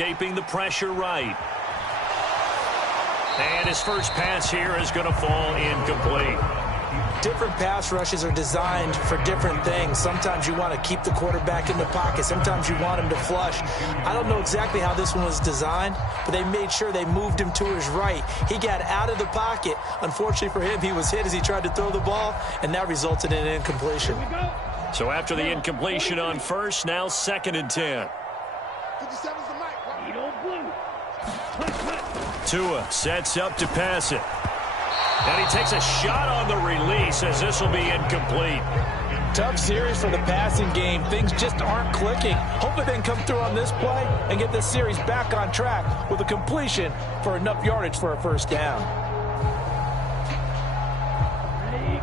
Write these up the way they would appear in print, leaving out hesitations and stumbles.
escaping the pressure right. And his first pass here is going to fall incomplete. Different pass rushes are designed for different things. Sometimes you want to keep the quarterback in the pocket. Sometimes you want him to flush. I don't know exactly how this one was designed, but they made sure they moved him to his right. He got out of the pocket. Unfortunately for him, he was hit as he tried to throw the ball, and that resulted in an incompletion. So after the incompletion on first, now 2nd and 10. Tua sets up to pass it. And he takes a shot on the release as this will be incomplete. Tough series for the passing game. Things just aren't clicking. Hopefully they can come through on this play and get this series back on track with a completion for enough yardage for a first down.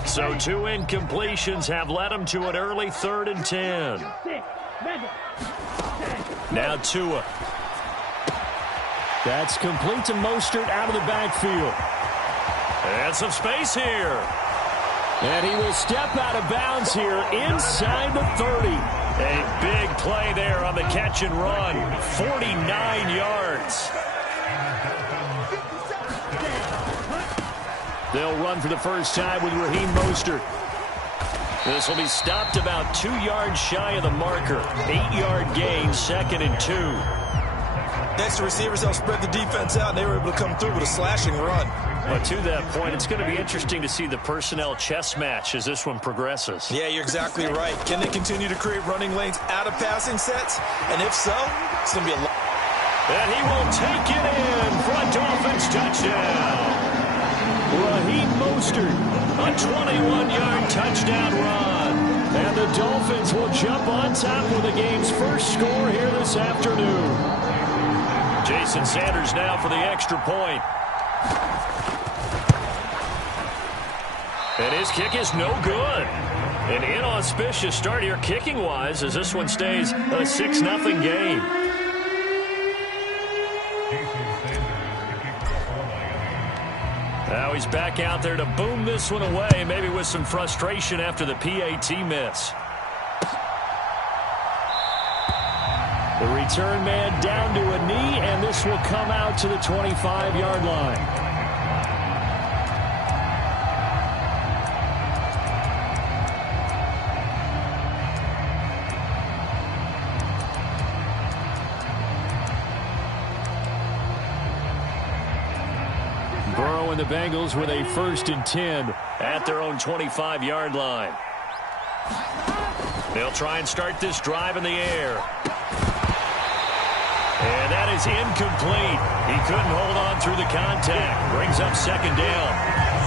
So 2 incompletions have led him to an early 3rd and 10. Now Tua. That's complete to Mostert out of the backfield. And some space here. And he will step out of bounds here inside the 30. A big play there on the catch and run. 49 yards. They'll run for the first time with Raheem Mostert. This will be stopped about 2 yards shy of the marker. 8-yard gain, 2nd and 2. Next to receivers, they'll spread the defense out, and they were able to come through with a slashing run. But to that point, it's going to be interesting to see the personnel chess match as this one progresses. Yeah, you're exactly right. Can they continue to create running lanes out of passing sets? And if so, it's going to be a lot. And he will take it in for a Dolphins touchdown. Raheem Mostert, a 21-yard touchdown run. And the Dolphins will jump on top with the game's first score here this afternoon. Jason Sanders now for the extra point. And his kick is no good. An inauspicious start here kicking-wise as this one stays a 6-0 game. Now he's back out there to boom this one away, maybe with some frustration after the PAT miss. The return man down to a knee, and this will come out to the 25-yard line. Burrow and the Bengals with a 1st and 10 at their own 25-yard line. They'll try and start this drive in the air. And that is incomplete. He couldn't hold on through the contact. Brings up 2nd down.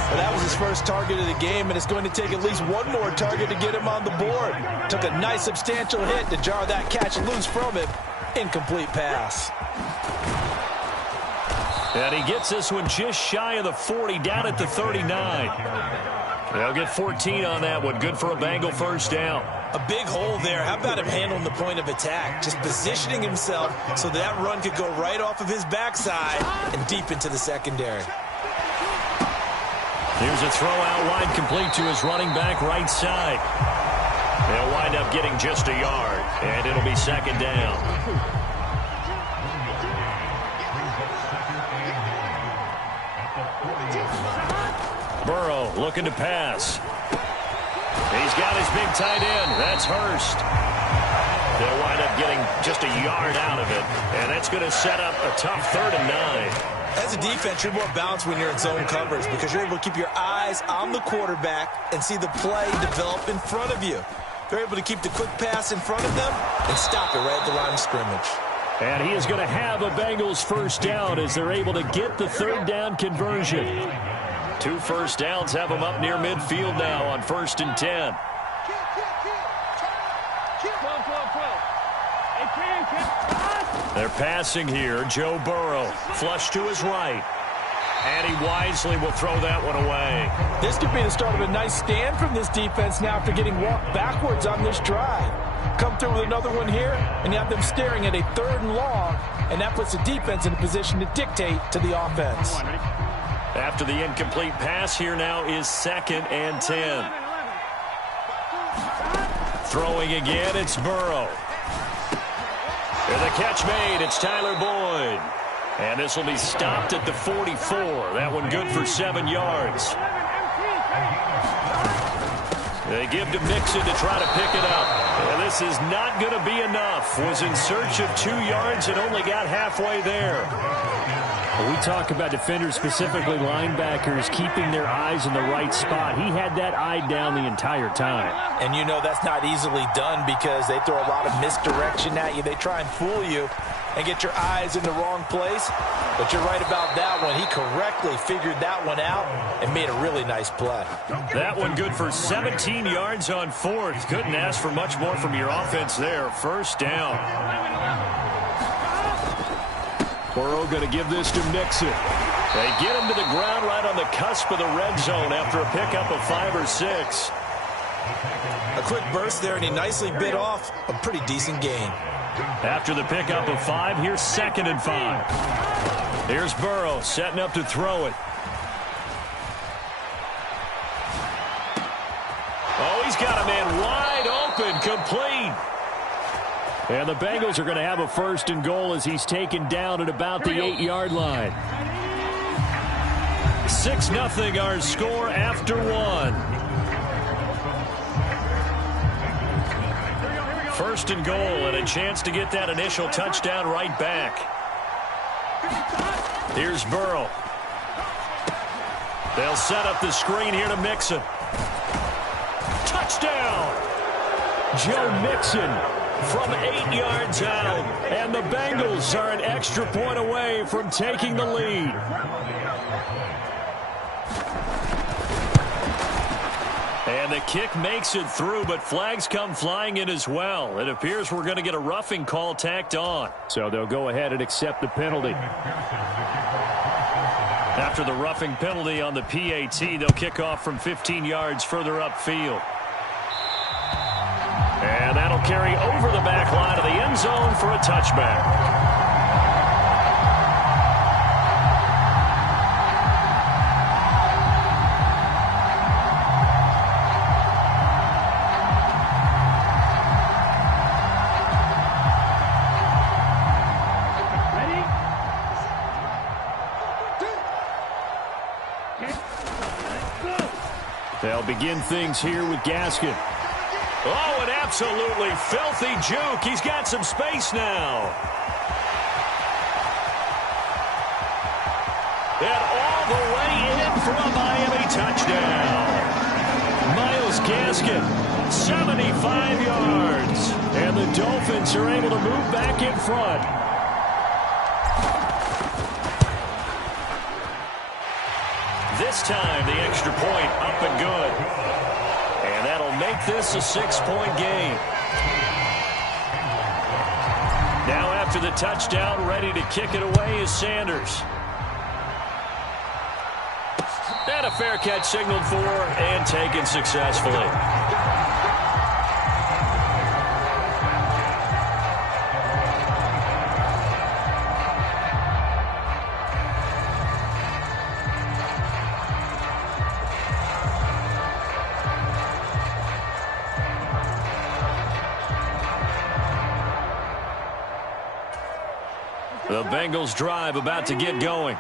Well, that was his first target of the game, and it's going to take at least one more target to get him on the board. Took a nice substantial hit to jar that catch loose from him. Incomplete pass. And he gets this one just shy of the 40, down at the 39. They'll get 14 on that one. Good for a Bengal first down. A big hole there. How about him handling the point of attack? Just positioning himself so that run could go right off of his backside and deep into the secondary. Here's a throw out wide complete to his running back right side. They'll wind up getting just a yard, and it'll be 2nd down. Burrow looking to pass. He's got his big tight end. That's Hurst. They'll wind up getting just a yard out of it, and that's going to set up a tough 3rd and 9. As a defense, you're more balanced when you're in zone coverage because you're able to keep your eyes on the quarterback and see the play develop in front of you. They're able to keep the quick pass in front of them and stop it right at the line of scrimmage. And he is going to have a Bengals first down as they're able to get the 3rd down conversion. 2 first downs have them up near midfield now on 1st and 10. They're passing here. Joe Burrow, flush to his right. And he wisely will throw that one away. This could be the start of a nice stand from this defense now after getting walked backwards on this drive. Come through with another one here, and you have them staring at a 3rd and long, and that puts the defense in a position to dictate to the offense. After the incomplete pass, here now is 2nd and 10. Throwing again, it's Burrow. And the catch made. It's Tyler Boyd. And this will be stopped at the 44. That one good for 7 yards. They give to Mixon to try to pick it up. And this is not going to be enough. Was in search of 2 yards and only got halfway there. We talk about defenders, specifically linebackers, keeping their eyes in the right spot. He had that eye down the entire time. And you know that's not easily done because they throw a lot of misdirection at you. They try and fool you and get your eyes in the wrong place. But you're right about that one. He correctly figured that one out and made a really nice play. That one good for 17 yards on fourth. Couldn't ask for much more from your offense there. First down. Burrow going to give this to Mixon. They get him to the ground right on the cusp of the red zone after a pickup of 5 or 6. A quick burst there, and he nicely bit off a pretty decent gain. After the pickup of 5, here's 2nd and 5. Here's Burrow setting up to throw it. Oh, he's got a man wide open, complete. And the Bengals are going to have a 1st and goal as he's taken down at about the 8-yard line. 6-0 our score after 1. 1st and goal and a chance to get that initial touchdown right back. Here's Burrow. They'll set up the screen here to Mixon. Touchdown! Joe Mixon from 8 yards out, and the Bengals are an extra point away from taking the lead. And the kick makes it through, but flags come flying in as well. It appears we're going to get a roughing call tacked on. So they'll go ahead and accept the penalty. After the roughing penalty on the PAT, they'll kick off from 15 yards further upfield. And that'll carry over the back line of the end zone for a touchback. They'll begin things here with Gaskin. Oh, an absolutely filthy juke. He's got some space now. And all the way in for a Miami touchdown. Myles Gaskin, 75 yards. And the Dolphins are able to move back in front. This time, the extra point up and good. And that'll make this a 6-point game. Now after the touchdown, ready to kick it away is Sanders. And a fair catch signaled for and taken successfully. The Bengals drive about to get going.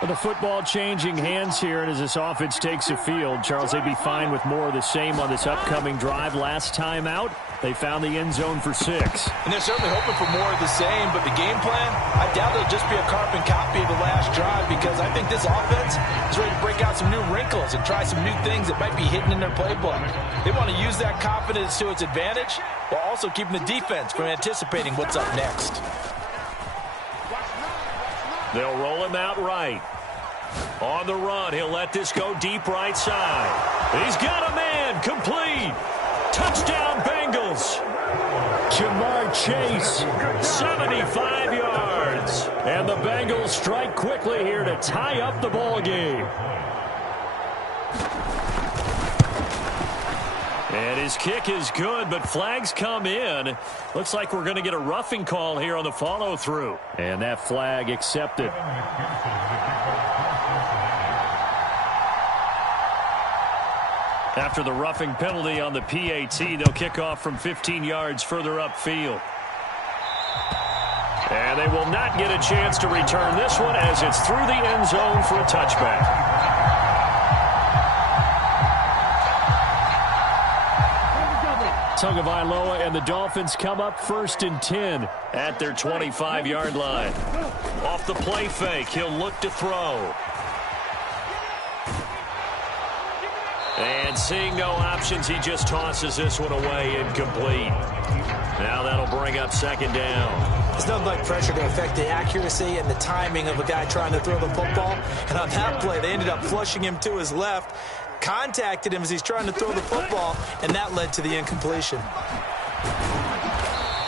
The football changing hands here, and as this offense takes the field, Charles, they'd be fine with more of the same on this upcoming drive. Last time out, they found the end zone for 6. And they're certainly hoping for more of the same, but the game plan, I doubt it'll just be a carbon copy of the last drive because I think this offense is ready to break out some new wrinkles and try some new things that might be hidden in their playbook. They want to use that confidence to its advantage while also keeping the defense from anticipating what's up next. They'll roll him out right. On the run, he'll let this go deep right side. He's got a man, complete. Touchdown, Bengals. Jamar Chase, 75 yards. And the Bengals strike quickly here to tie up the ball game. And his kick is good, but flags come in. Looks like we're going to get a roughing call here on the follow-through. And that flag accepted. After the roughing penalty on the PAT, they'll kick off from 15 yards further upfield. And they will not get a chance to return this one as it's through the end zone for a touchback. Tagovailoa and the Dolphins come up 1st and 10 at their 25-yard line. Off the play fake, he'll look to throw. And seeing no options, he just tosses this one away incomplete. Now that'll bring up 2nd down. There's nothing like pressure to affect the accuracy and the timing of a guy trying to throw the football. And on that play, they ended up flushing him to his left, contacted him as he's trying to throw the football, and that led to the incompletion.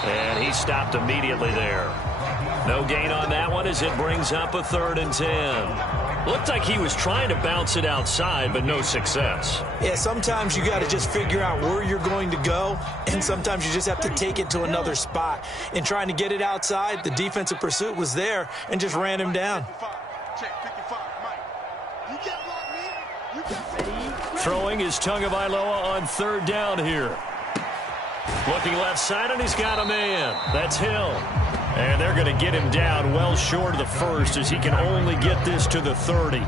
And he stopped immediately there. No gain on that one as it brings up a 3rd and 10. Looked like he was trying to bounce it outside, but no success. Yeah, sometimes you got to just figure out where you're going to go, and sometimes you just have to take it to another spot. In trying to get it outside, the defensive pursuit was there and just ran him down. Throwing is Tagovailoa on 3rd down here. Looking left side, and he's got a man. That's Hill. And they're going to get him down well short of the 1st as he can only get this to the 30.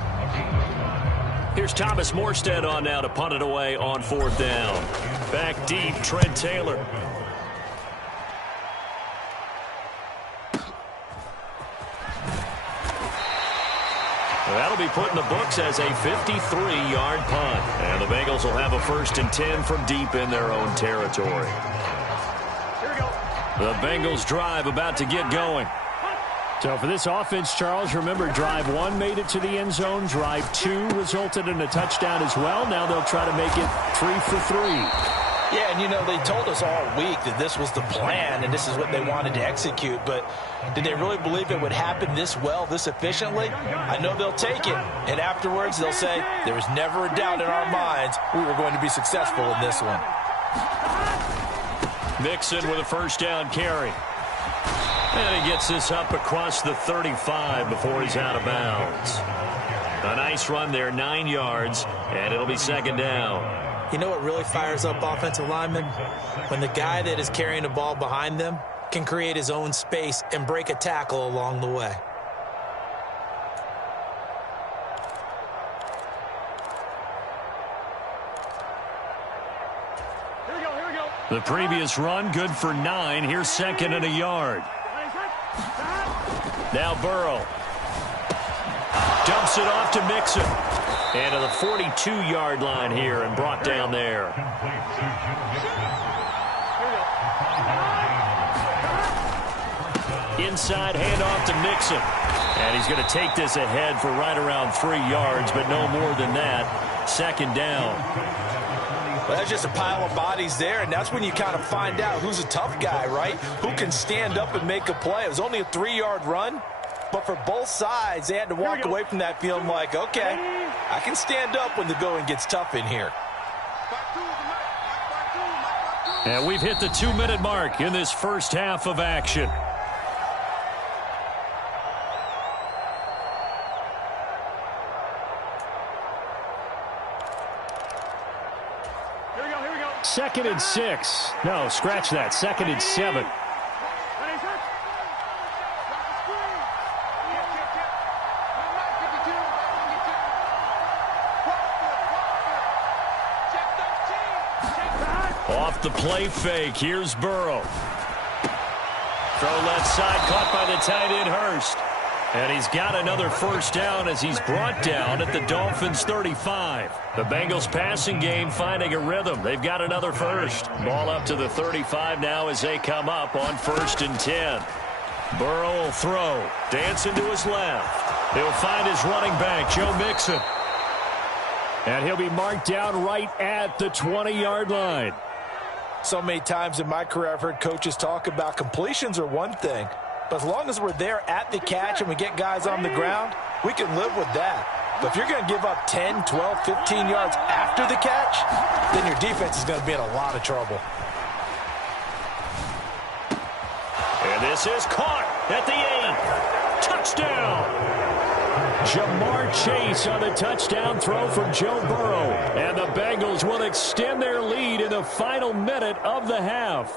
Here's Thomas Morstead on now to punt it away on 4th down. Back deep, Trent Taylor. That'll be put in the books as a 53-yard punt. And the Bengals will have a 1st and 10 from deep in their own territory. The Bengals drive about to get going. So for this offense, Charles, remember drive 1 made it to the end zone. Drive 2 resulted in a touchdown as well. Now they'll try to make it 3 for 3. Yeah, and you know, they told us all week that this was the plan and this is what they wanted to execute, but did they really believe it would happen this well, this efficiently? I know they'll take it, and afterwards they'll say, there was never a doubt in our minds we were going to be successful in this one. Mixon with a 1st down carry. And he gets this up across the 35 before he's out of bounds. A nice run there, 9 yards, and it'll be 2nd down. You know what really fires up offensive linemen? When the guy that is carrying the ball behind them can create his own space and break a tackle along the way. The previous run, good for 9. Here's 2nd and a yard. Now Burrow. Dumps it off to Mixon. And to the 42-yard line here and brought down there. Inside handoff to Mixon. And he's going to take this ahead for right around 3 yards, but no more than that. 2nd down. Well, that's just a pile of bodies there, and that's when you kind of find out who's a tough guy, right? Who can stand up and make a play. It was only a 3-yard run, but for both sides, they had to walk away from that feeling like, okay, I can stand up when the going gets tough in here. And we've hit the 2-minute mark in this first half of action. Here we go. 2nd and 6. No, scratch that. 2nd and 7. Off the play fake. Here's Burrow. Throw left side, caught by the tight end Hurst. And he's got another 1st down as he's brought down at the Dolphins' 35. The Bengals passing game finding a rhythm. They've got another 1st. Ball up to the 35 now as they come up on 1st and 10. Burrow will throw. Dancing to his left. He'll find his running back, Joe Mixon. And he'll be marked down right at the 20-yard line. So many times in my career I've heard coaches talk about completions are one thing, but as long as we're there at the catch and we get guys on the ground, we can live with that. But if you're going to give up 10, 12, 15 yards after the catch, then your defense is going to be in a lot of trouble. And this is caught at the 8. Touchdown! Jamar Chase on the touchdown throw from Joe Burrow. And the Bengals will extend their lead in the final minute of the half.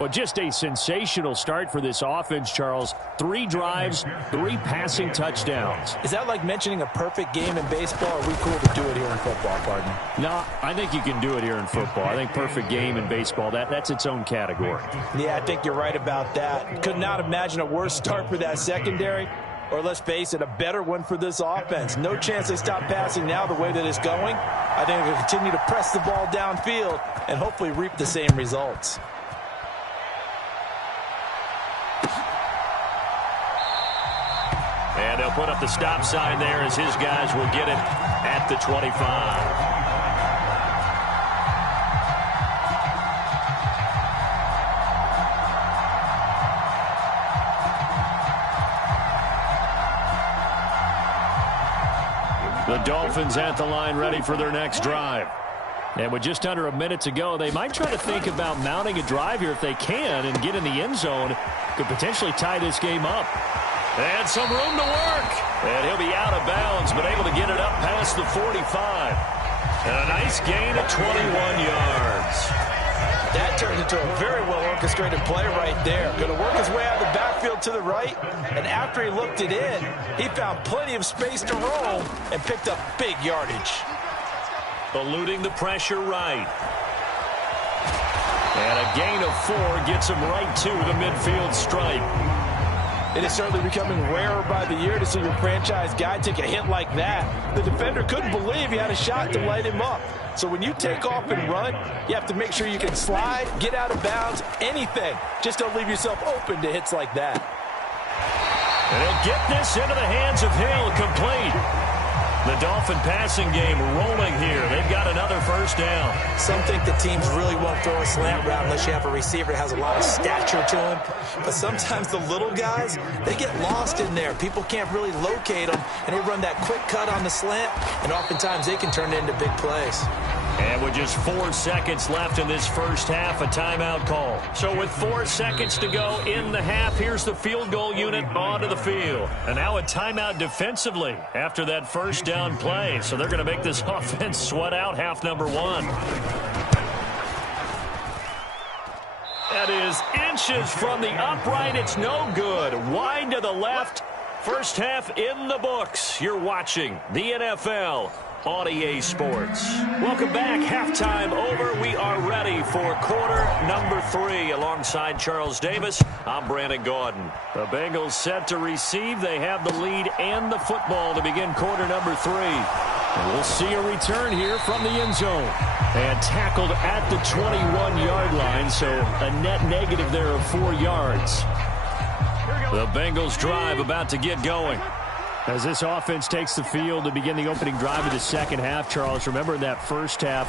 Well, just a sensational start for this offense, Charles. 3 drives, 3 passing touchdowns. Is that like mentioning a perfect game in baseball, or are we cool to do it here in football, partner? No, I think you can do it here in football. I think perfect game in baseball, that's its own category. Yeah, I think you're right about that. Could not imagine a worse start for that secondary, or let's face it, a better one for this offense. No chance they stop passing now the way that it's going. I think they'll continue to press the ball downfield and hopefully reap the same results. And they'll put up the stop sign there as his guys will get it at the 25. The Dolphins at the line ready for their next drive. And with just under a minute to go, they might try to think about mounting a drive here if they can and get in the end zone. Could potentially tie this game up. And some room to work. And he'll be out of bounds, but able to get it up past the 45. And a nice gain of 21 yards. That turned into a very well-orchestrated play right there. Going to work his way out of the backfield to the right. And after he looked it in, he found plenty of space to roam and picked up big yardage. Eluding the pressure right. And a gain of 4 gets him right to the midfield stripe. It is certainly becoming rarer by the year to see your franchise guy take a hit like that. The defender couldn't believe he had a shot to light him up. So when you take off and run, you have to make sure you can slide, get out of bounds, anything. Just don't leave yourself open to hits like that. And he'll get this into the hands of Hill, complete. The Dolphin passing game rolling here. They've got another first down. Some think the teams really won't throw a slant route unless you have a receiver that has a lot of stature to him. But sometimes the little guys, they get lost in there. People can't really locate them, and they run that quick cut on the slant, and oftentimes they can turn it into big plays. And with just 4 seconds left in this first half, a timeout call. So with 4 seconds to go in the half, here's the field goal unit onto the field. And now a timeout defensively after that first down play. So they're going to make this offense sweat out half number 1. That is inches from the upright. It's no good. Wide to the left. First half in the books. You're watching the NFL on EA Sports. Welcome back. Halftime over. We are ready for quarter number 3. Alongside Charles Davis, I'm Brandon Gaudin. The Bengals set to receive. They have the lead and the football to begin quarter number 3. And we'll see a return here from the end zone. And tackled at the 21-yard line, so a net negative there of 4 yards. The Bengals drive about to get going. As this offense takes the field to begin the opening drive of the second half, Charles, remember in that first half,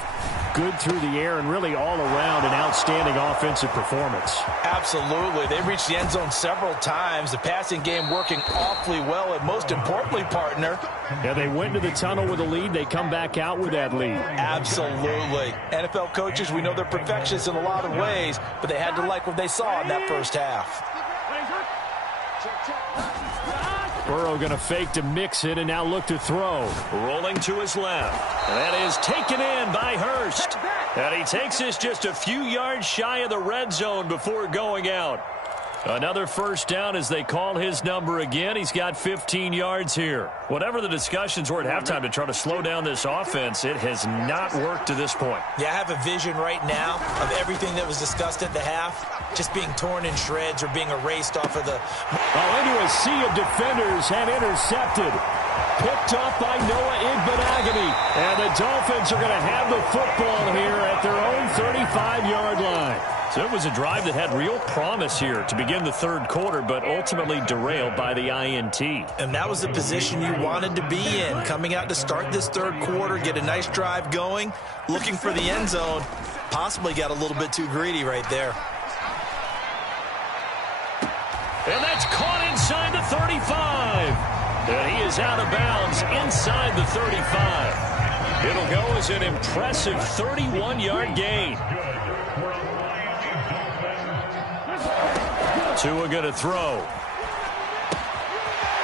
good through the air and really all around an outstanding offensive performance. Absolutely. They reached the end zone several times. The passing game working awfully well, and most importantly, partner. Yeah, they went to the tunnel with a lead. They come back out with that lead. Absolutely. NFL coaches, we know they're perfectionists in a lot of ways, but they had to like what they saw in that first half. Burrow going to fake to mix it and now look to throw. Rolling to his left. And that is taken in by Hurst. And he takes this just a few yards shy of the red zone before going out. Another first down as they call his number again. He's got 15 yards here. Whatever the discussions were at halftime to try to slow down this offense, it has not worked to this point. Yeah, I have a vision right now of everything that was discussed at the half just being torn in shreds or being erased off of the... Into a sea of defenders and intercepted. Picked up by Noah Igbinoghene. And the Dolphins are going to have the football here at their own 35-yard line. So it was a drive that had real promise here to begin the third quarter, but ultimately derailed by the INT. And that was the position you wanted to be in, coming out to start this third quarter, get a nice drive going, looking for the end zone. Possibly got a little bit too greedy right there. And that's caught inside the 35. And he is out of bounds inside the 35. It'll go as an impressive 31-yard gain. Tua going to throw.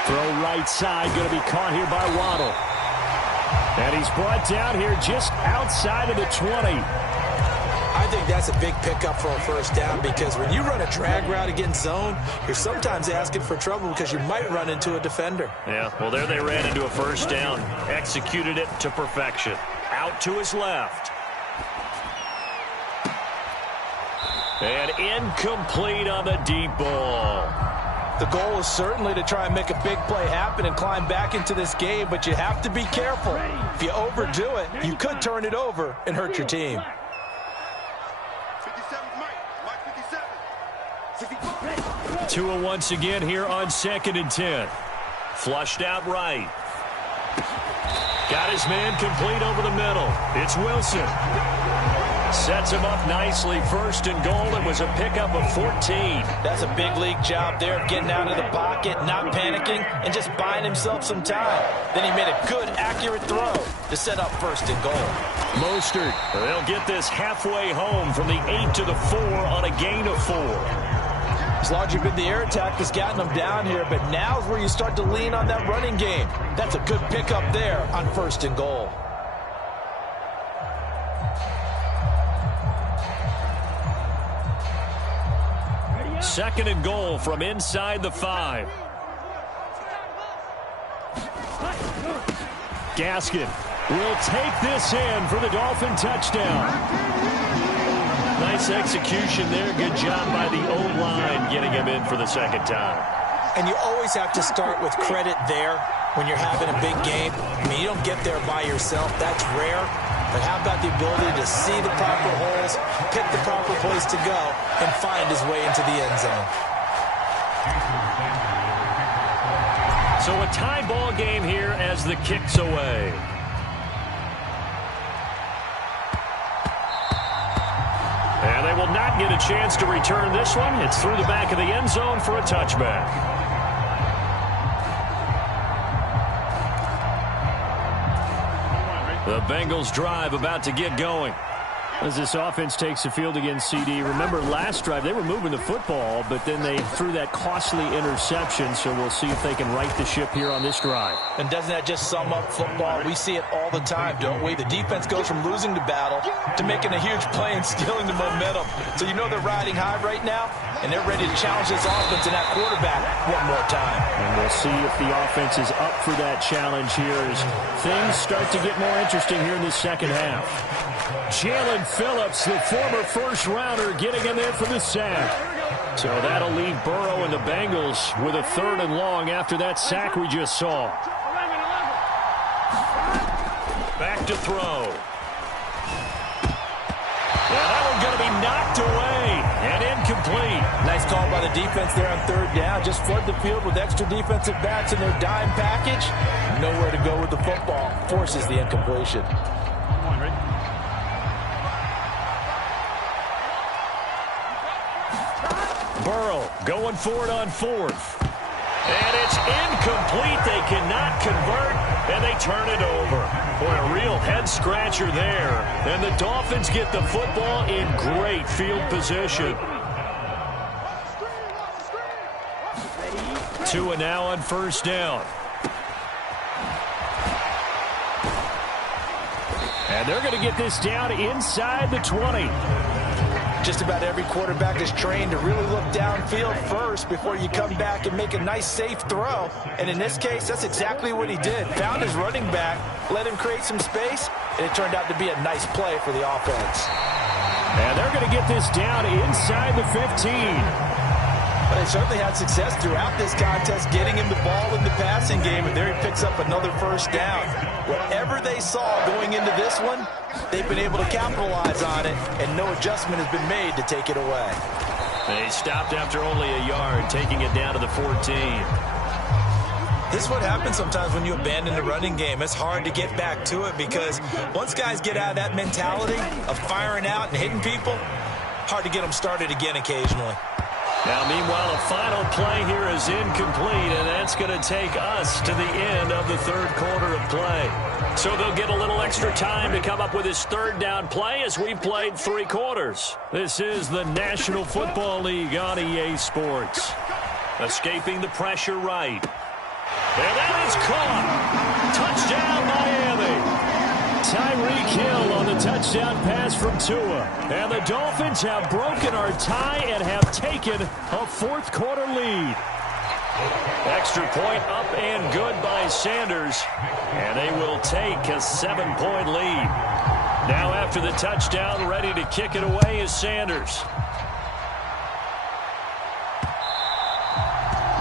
Throw right side, going to be caught here by Waddle. And he's brought down here just outside of the 20. I I think that's a big pickup for a first down because when you run a drag route against zone, you're sometimes asking for trouble because you might run into a defender. Yeah, well, there they ran into a first down. Executed it to perfection. Out to his left. And incomplete on the deep ball. The goal is certainly to try and make a big play happen and climb back into this game, but you have to be careful. If you overdo it, you could turn it over and hurt your team. 2 once again here on 2nd and 10. Flushed out right. Got his man complete over the middle. It's Wilson. Sets him up nicely. 1st and goal. It was a pickup of 14. That's a big league job there of getting out of the pocket, not panicking, and just buying himself some time. Then he made a good, accurate throw to set up 1st and goal. Mostert. They'll get this halfway home from the 8 to the 4 on a gain of 4. It's largely been the air attack that's gotten them down here, but now's where you start to lean on that running game. That's a good pickup there on 1st and goal. Second and goal from inside the 5. Gaskin will take this in for the Dolphin touchdown. Nice execution there. Good job by the O-line getting him in for the 2nd time. And you always have to start with credit there when you're having a big game. I mean, you don't get there by yourself. That's rare. But how about the ability to see the proper holes, pick the proper place to go, and find his way into the end zone? So a tie ball game here as the kick's away. And they will not get a chance to return this one. It's through the back of the end zone for a touchback. The Bengals drive about to get going. As this offense takes the field against CD, remember last drive they were moving the football, but then they threw that costly interception, so we'll see if they can right the ship here on this drive. And doesn't that just sum up football? We see it all the time, don't we? The defense goes from losing the battle to making a huge play and stealing the momentum. So you know they're riding high right now, and they're ready to challenge this offense and that quarterback one more time. And we'll see if the offense is up for that challenge here as things start to get more interesting here in the 2nd half. Jalen Phillips, the former first-rounder, getting in there for the sack. So that'll leave Burrow and the Bengals with a 3rd and long after that sack we just saw. Back to throw. Yeah, that one's going to be knocked away and incomplete. Nice call by the defense there on 3rd down. Just flood the field with extra defensive backs in their dime package. Nowhere to go with the football. Forces the incompletion. Burrow going for it on 4th. And it's incomplete. They cannot convert, and they turn it over. Boy, a real head-scratcher there. And the Dolphins get the football in great field position. 2 now on 1st down. And they're going to get this down inside the 20. Just about every quarterback is trained to really look downfield first before you come back and make a nice, safe throw. And in this case, that's exactly what he did. Found his running back, let him create some space, and it turned out to be a nice play for the offense. And they're going to get this down inside the 15. But they certainly had success throughout this contest getting him the ball in the passing game, and there he picks up another 1st down. Whatever they saw going into this one, they've been able to capitalize on it, and no adjustment has been made to take it away. They stopped after only a yard, taking it down to the 14. This is what happens sometimes when you abandon the running game. It's hard to get back to it because once guys get out of that mentality of firing out and hitting people, hard to get them started again occasionally. Now, meanwhile, a final play here is incomplete, and that's going to take us to the end of the 3rd quarter of play. So they'll get a little extra time to come up with his 3rd down play as we played 3 quarters. This is the National Football League on EA Sports. Escaping the pressure right. And that is caught. Touchdown, Miami. Tyreek Hill on the touchdown pass from Tua. And the Dolphins have broken our tie and have taken a fourth-quarter lead. Extra point up and good by Sanders. And they will take a 7-point lead. Now after the touchdown, ready to kick it away is Sanders.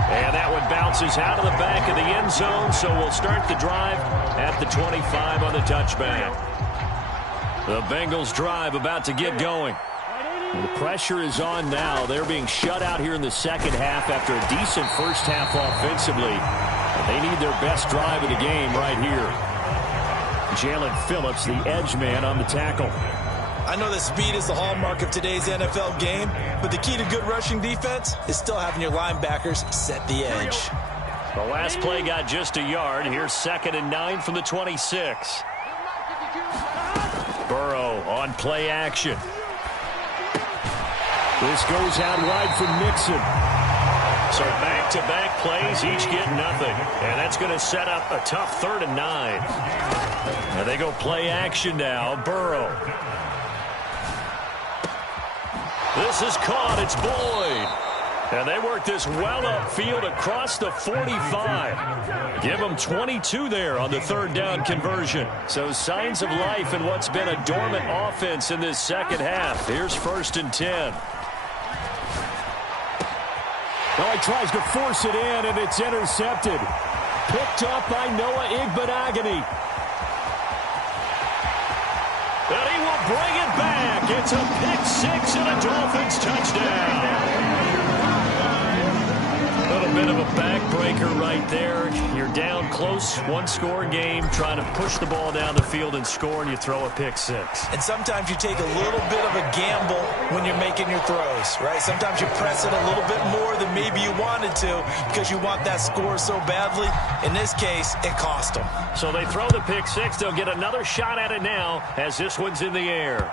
And that one bounces out of the back of the end zone, so we'll start the drive at the 25 on the touchback. The Bengals drive about to get going. The pressure is on now. They're being shut out here in the second half after a decent first half offensively. They need their best drive of the game right here. Jalen Phillips, the edge man on the tackle. I know that speed is the hallmark of today's NFL game, but the key to good rushing defense is still having your linebackers set the edge. The last play got just a yard. Here's 2nd and 9 from the 26. Burrow on play action. This goes out wide for Mixon. So back-to-back plays, each get nothing. And that's going to set up a tough 3rd and 9. And they go play action now. Burrow. This is caught. It's Boyd. And they work this well upfield across the 45. Give them 22 there on the 3rd down conversion. So signs of life in what's been a dormant offense in this second half. Here's 1st and 10. Well, he tries to force it in, and it's intercepted. Picked up by Noah Igbinoghene. And he will bring it back. It's a pick-6 and a Dolphins touchdown. A little bit of a backbreaker right there. You're down close, one-score game, trying to push the ball down the field and score, and you throw a pick-6. And sometimes you take a little bit of a gamble when you're making your throws, right? Sometimes you press it a little bit more than maybe you wanted to because you want that score so badly. In this case, it cost them. So they throw the pick-6. They'll get another shot at it now as this one's in the air.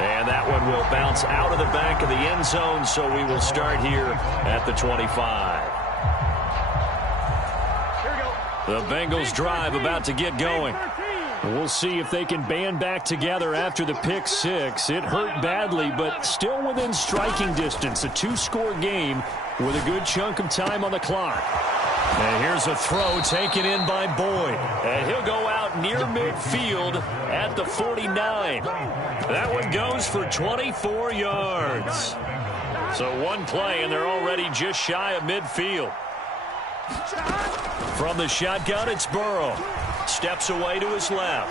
And that one will bounce out of the back of the end zone, so we will start here at the 25. The Bengals drive about to get going. We'll see if they can band back together after the pick-6. It hurt badly, but still within striking distance. A 2-score game with a good chunk of time on the clock. And here's a throw taken in by Boyd. And he'll go out near midfield at the 49. That one goes for 24 yards. So one play, and they're already just shy of midfield. From the shotgun, it's Burrow. Steps away to his left.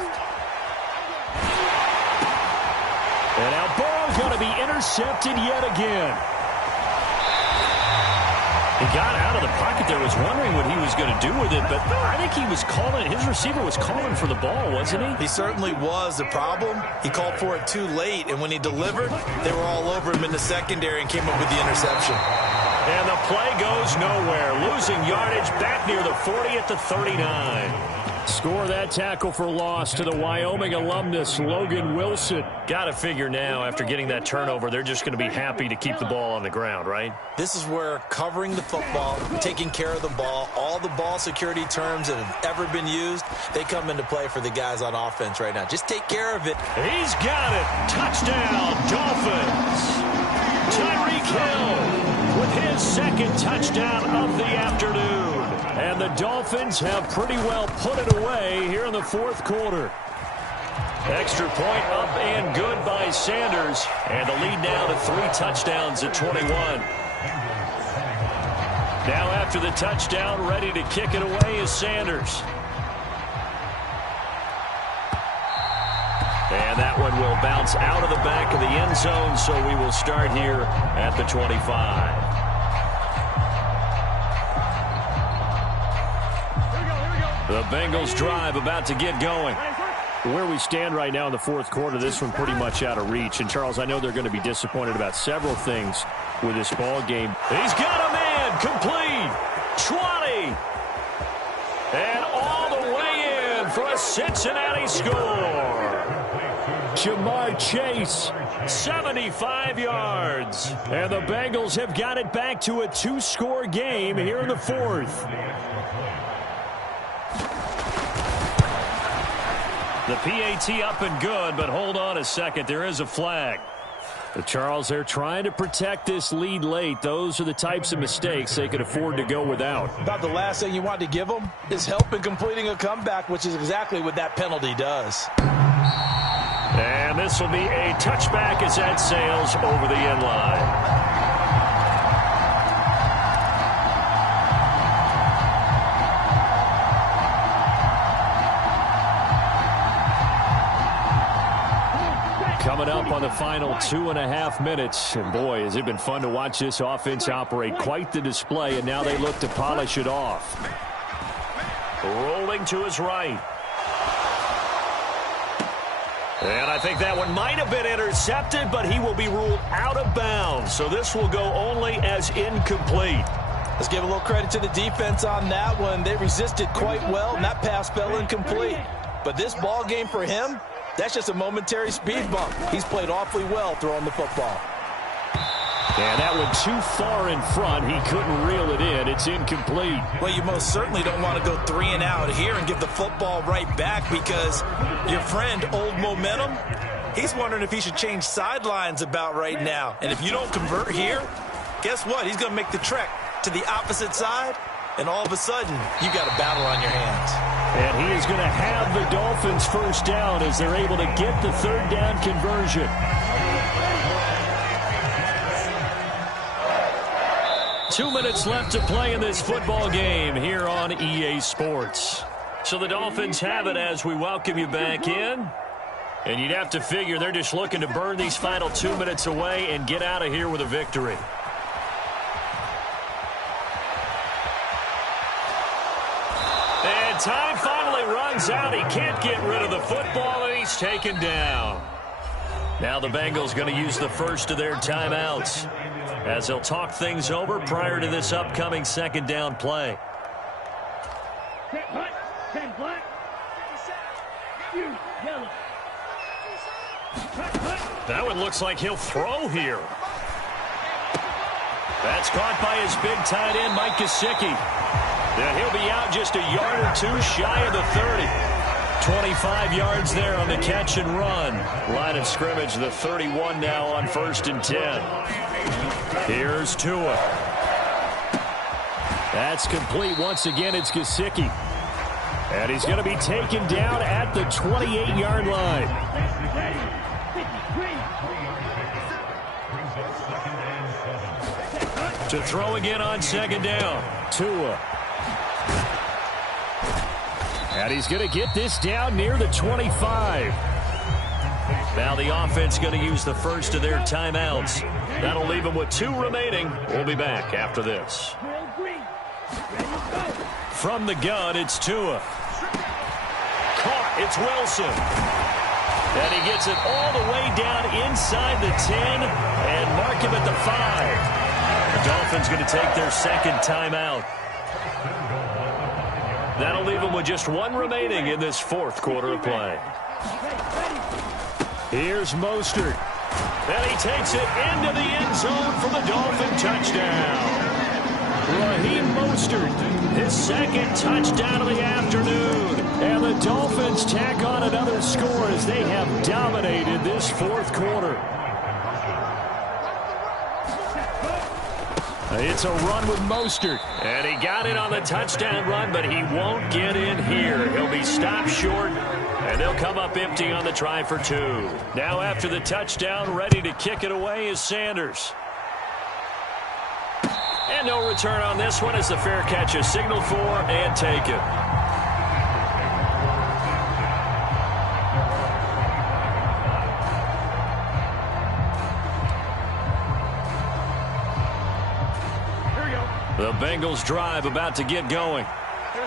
And now Burrow's going to be intercepted yet again. He got out of the pocket there, was wondering what he was going to do with it, but I think he was calling, his receiver was calling for the ball, wasn't he? He certainly was. The problem, he called for it too late, and when he delivered, they were all over him in the secondary and came up with the interception. And the play goes nowhere, losing yardage back near the 40 at the 39. Score that tackle for loss to the Wyoming alumnus, Logan Wilson. Got to figure now, after getting that turnover, they're just going to be happy to keep the ball on the ground, right? This is where covering the football, taking care of the ball, all the ball security terms that have ever been used, they come into play for the guys on offense right now. Just take care of it. He's got it. Touchdown, Dolphins. Tyreek Hill with his 2nd touchdown of the afternoon. And the Dolphins have pretty well put it away here in the 4th quarter. Extra point up and good by Sanders. And the lead now to 3 touchdowns at 21. Now after the touchdown, ready to kick it away is Sanders. And that one will bounce out of the back of the end zone, so we will start here at the 25. The Bengals drive about to get going. Where we stand right now in the 4th quarter, this one pretty much out of reach. And, Charles, I know they're going to be disappointed about several things with this ball game. He's got a man complete. 20. And all the way in for a Cincinnati score. Jamar Chase, 75 yards. And the Bengals have got it back to a 2-score game here in the 4th. The PAT up and good, but hold on a second. There is a flag. Charles, they're trying to protect this lead late. Those are the types of mistakes they could afford to go without. About the last thing you want to give them is help in completing a comeback, which is exactly what that penalty does. And this will be a touchback as that sails over the end line. Coming up on the final 2.5 minutes. And boy, has it been fun to watch this offense operate. Quite the display, and now they look to polish it off. Rolling to his right. And I think that one might have been intercepted, but he will be ruled out of bounds. So this will go only as incomplete. Let's give a little credit to the defense on that one. They resisted quite well, and that pass fell incomplete. But this ball game for him, that's just a momentary speed bump. He's played awfully well throwing the football. And that one too far in front. He couldn't reel it in. It's incomplete. Well, you most certainly don't want to go 3 and out here and give the football right back, because your friend, Old Momentum, he's wondering if he should change sidelines about right now. And if you don't convert here, guess what? He's going to make the trek to the opposite side, and all of a sudden, you got a battle on your hands. And he is going to have the Dolphins first down as they're able to get the third down conversion. Two minutes left to play in this football game here on EA Sports. So the Dolphins have it as we welcome you back in. And you'd have to figure they're just looking to burn these final 2 minutes away and get out of here with a victory. And time finally runs out. He can't get rid of the football, and he's taken down. Now the Bengals going to use the first of their timeouts as they'll talk things over prior to this upcoming second down play. That one looks like he'll throw here. That's caught by his big tight end, Mike Gesicki. And he'll be out just a yard or two shy of the 30. 25 yards there on the catch and run. Line of scrimmage, the 31 now on 1st and 10. Here's Tua. That's complete. Once again, it's Gesicki. And he's going to be taken down at the 28-yard line. To throw again on second down. Tua. And he's going to get this down near the 25. Now the offense going to use the first of their timeouts. That'll leave them with 2 remaining. We'll be back after this. From the gun, it's Tua. Caught, it's Wilson. And he gets it all the way down inside the 10 and mark him at the 5. The Dolphins going to take their second timeout. That'll leave them with just 1 remaining in this 4th quarter of play. Here's Mostert. And he takes it into the end zone for the Dolphin touchdown. Raheem Mostert, his 2nd touchdown of the afternoon. And the Dolphins tack on another score as they have dominated this 4th quarter. It's a run with Mostert. And he got it on the touchdown run, but he won't get in here. He'll be stopped short, and they'll come up empty on the try for 2. Now after the touchdown, ready to kick it away is Sanders. And no return on this one as the fair catch is signaled for and taken. The Bengals drive about to get going.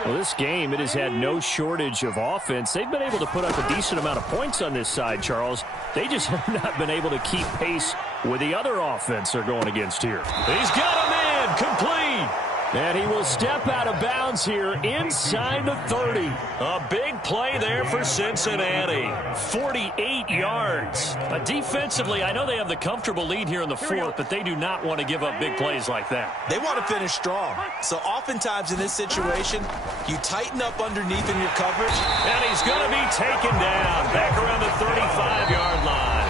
Well, this game, it has had no shortage of offense. They've been able to put up a decent amount of points on this side, Charles. They just have not been able to keep pace with the other offense they're going against here. He's got him in, complete. And he will step out of bounds here inside the 30. A big play there for Cincinnati. 48 yards. Defensively, I know they have the comfortable lead here in the fourth, but they do not want to give up big plays like that. They want to finish strong. So oftentimes in this situation, you tighten up underneath in your coverage. And he's going to be taken down back around the 35-yard line.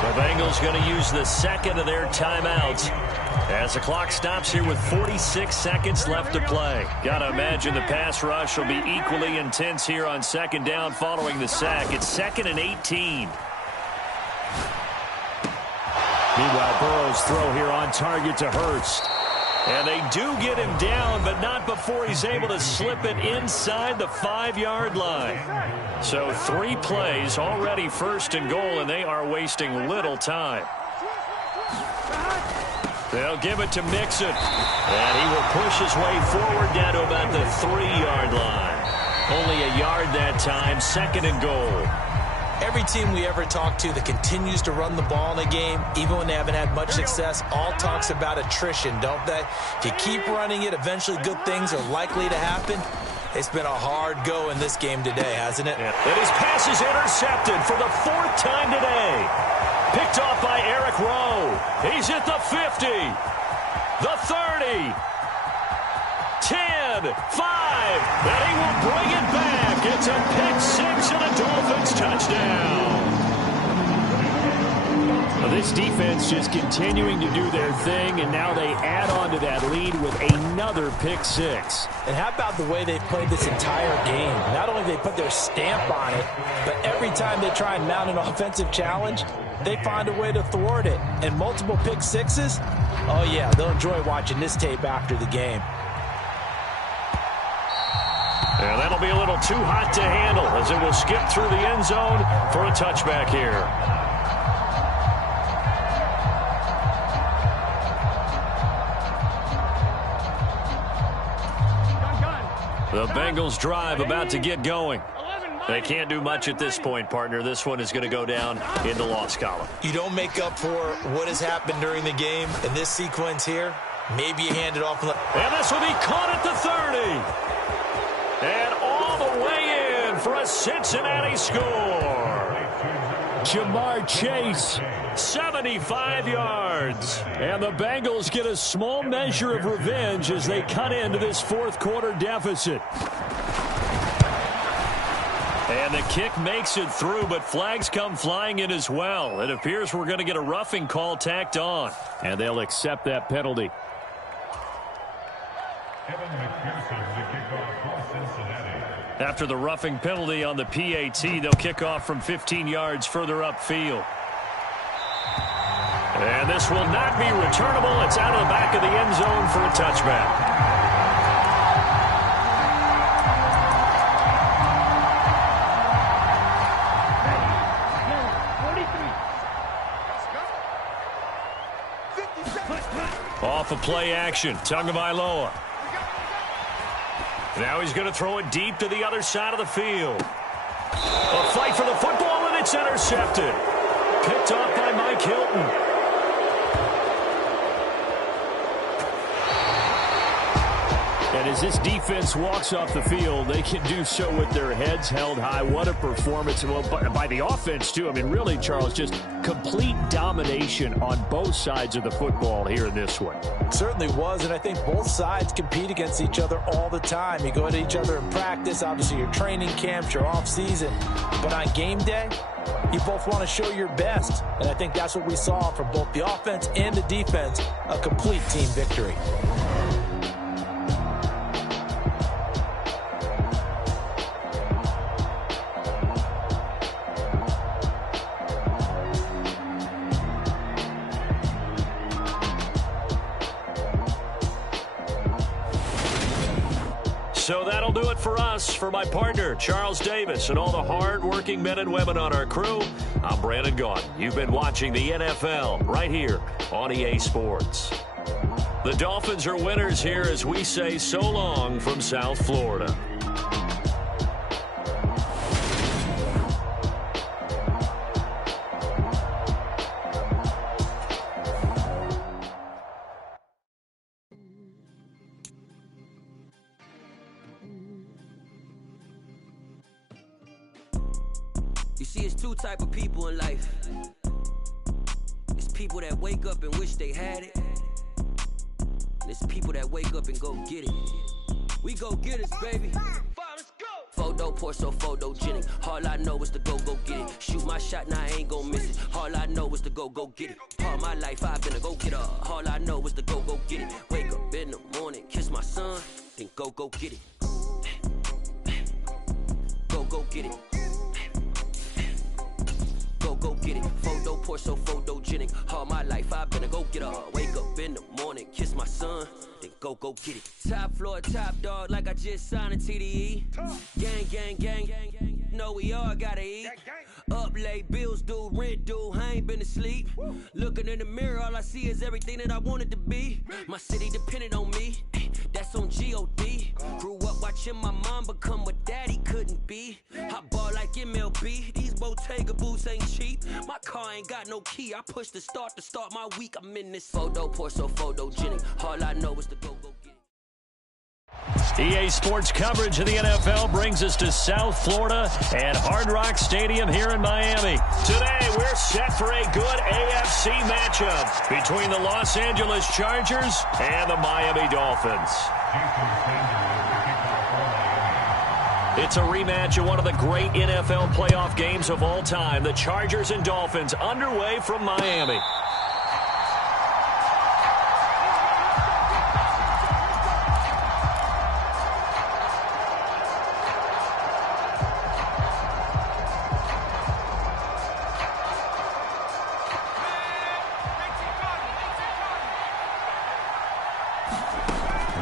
The Bengals going to use the second of their timeouts as the clock stops here with 46 seconds left to play. Got to imagine the pass rush will be equally intense here on second down following the sack. It's 2nd and 18. Meanwhile, Burrow's throw here on target to Hurst. And they do get him down, but not before he's able to slip it inside the 5-yard line. So 3 plays already 1st and goal, and they are wasting little time. They'll give it to Mixon. And he will push his way forward down to about the 3-yard line. Only a yard that time, 2nd and goal. Every team we ever talk to that continues to run the ball in a game, even when they haven't had much success, all talks about attrition, don't they? If you keep running it, eventually good things are likely to happen. It's been a hard go in this game today, hasn't it? Yeah. And his pass is intercepted for the 4th time today. Picked off by Eric Rowe. He's at the 50, the 30, 10, 5, and he will bring it back. It's a pick-6 and a Dolphins touchdown. Well, this defense just continuing to do their thing, and now they add on to that lead with another pick-6. And how about the way they've played this entire game? Not only they put their stamp on it, but every time they try and mount an offensive challenge, they find a way to thwart it. And multiple pick-6s, oh yeah, they'll enjoy watching this tape after the game. And that'll be a little too hot to handle as it will skip through the end zone for a touchback here. The Bengals drive about to get going. They can't do much at this point, partner. This one is going to go down in the loss column. You don't make up for what has happened during the game. In this sequence here, maybe you hand it off. And this will be caught at the 30. And all the way in for a Cincinnati score. Jamar Chase, 75 yards. and the Bengals get a small measure of revenge as they cut into this fourth quarter deficit. And the kick makes it through, but flags come flying in as well. It appears we're going to get a roughing call tacked on. And they'll accept that penalty. After the roughing penalty on the PAT, they'll kick off from 15 yards further upfield. And this will not be returnable. It's out of the back of the end zone for a touchback. Off of play action, Tagovailoa. Now he's going to throw it deep to the other side of the field. A fight for the football, and it's intercepted. Picked off by Mike Hilton. And as this defense walks off the field, they can do so with their heads held high. What a performance. Well, by the offense, too. I mean, really, Charles, just complete domination on both sides of the football here in this one. It certainly was, and I think both sides compete against each other all the time. You go at each other in practice, obviously your training camps, your off-season. But on game day, you both want to show your best. And I think that's what we saw from both the offense and the defense, a complete team victory. So that'll do it for us. For my partner, Charles Davis, and all the hard-working men and women on our crew, I'm Brandon Gaudin. You've been watching the NFL right here on EA Sports. The Dolphins are winners here as we say so long from South Florida. You see, it's two type of people in life. It's people that wake up and wish they had it. And it's people that wake up and go get it. We go get it, baby. Photo poor, so photogenic. All I know is to go get it. Shoot my shot, now I ain't gon' miss it. All I know is to go get it. All my life I've been a go-getter. All I know is to go get it. Wake up in the morning, kiss my son, then go get it. Go get it. Go get it. Photo poor, so photogenic. All my life I've been a go-getter. Wake up in the morning, kiss my son, then go get it. Top floor, top dog, like I just signed a TDE. Gang. Know we all gotta eat. Up late, bills due, rent due, I ain't been asleep. Looking in the mirror, all I see is everything that I wanted to be. My city depended on me, that's on G.O.D. Grew up watching my mom become what daddy couldn't be. I ball like MLB, these Bottega boots ain't cheap. My car ain't got no key, I push the start to start my week. I'm in this photo poor, so photogenic. All I know is to go get it. EA Sports coverage of the NFL brings us to South Florida and Hard Rock Stadium here in Miami. Today, we're set for a good AFC matchup between the Los Angeles Chargers and the Miami Dolphins. It's a rematch of one of the great NFL playoff games of all time. The Chargers and Dolphins underway from Miami.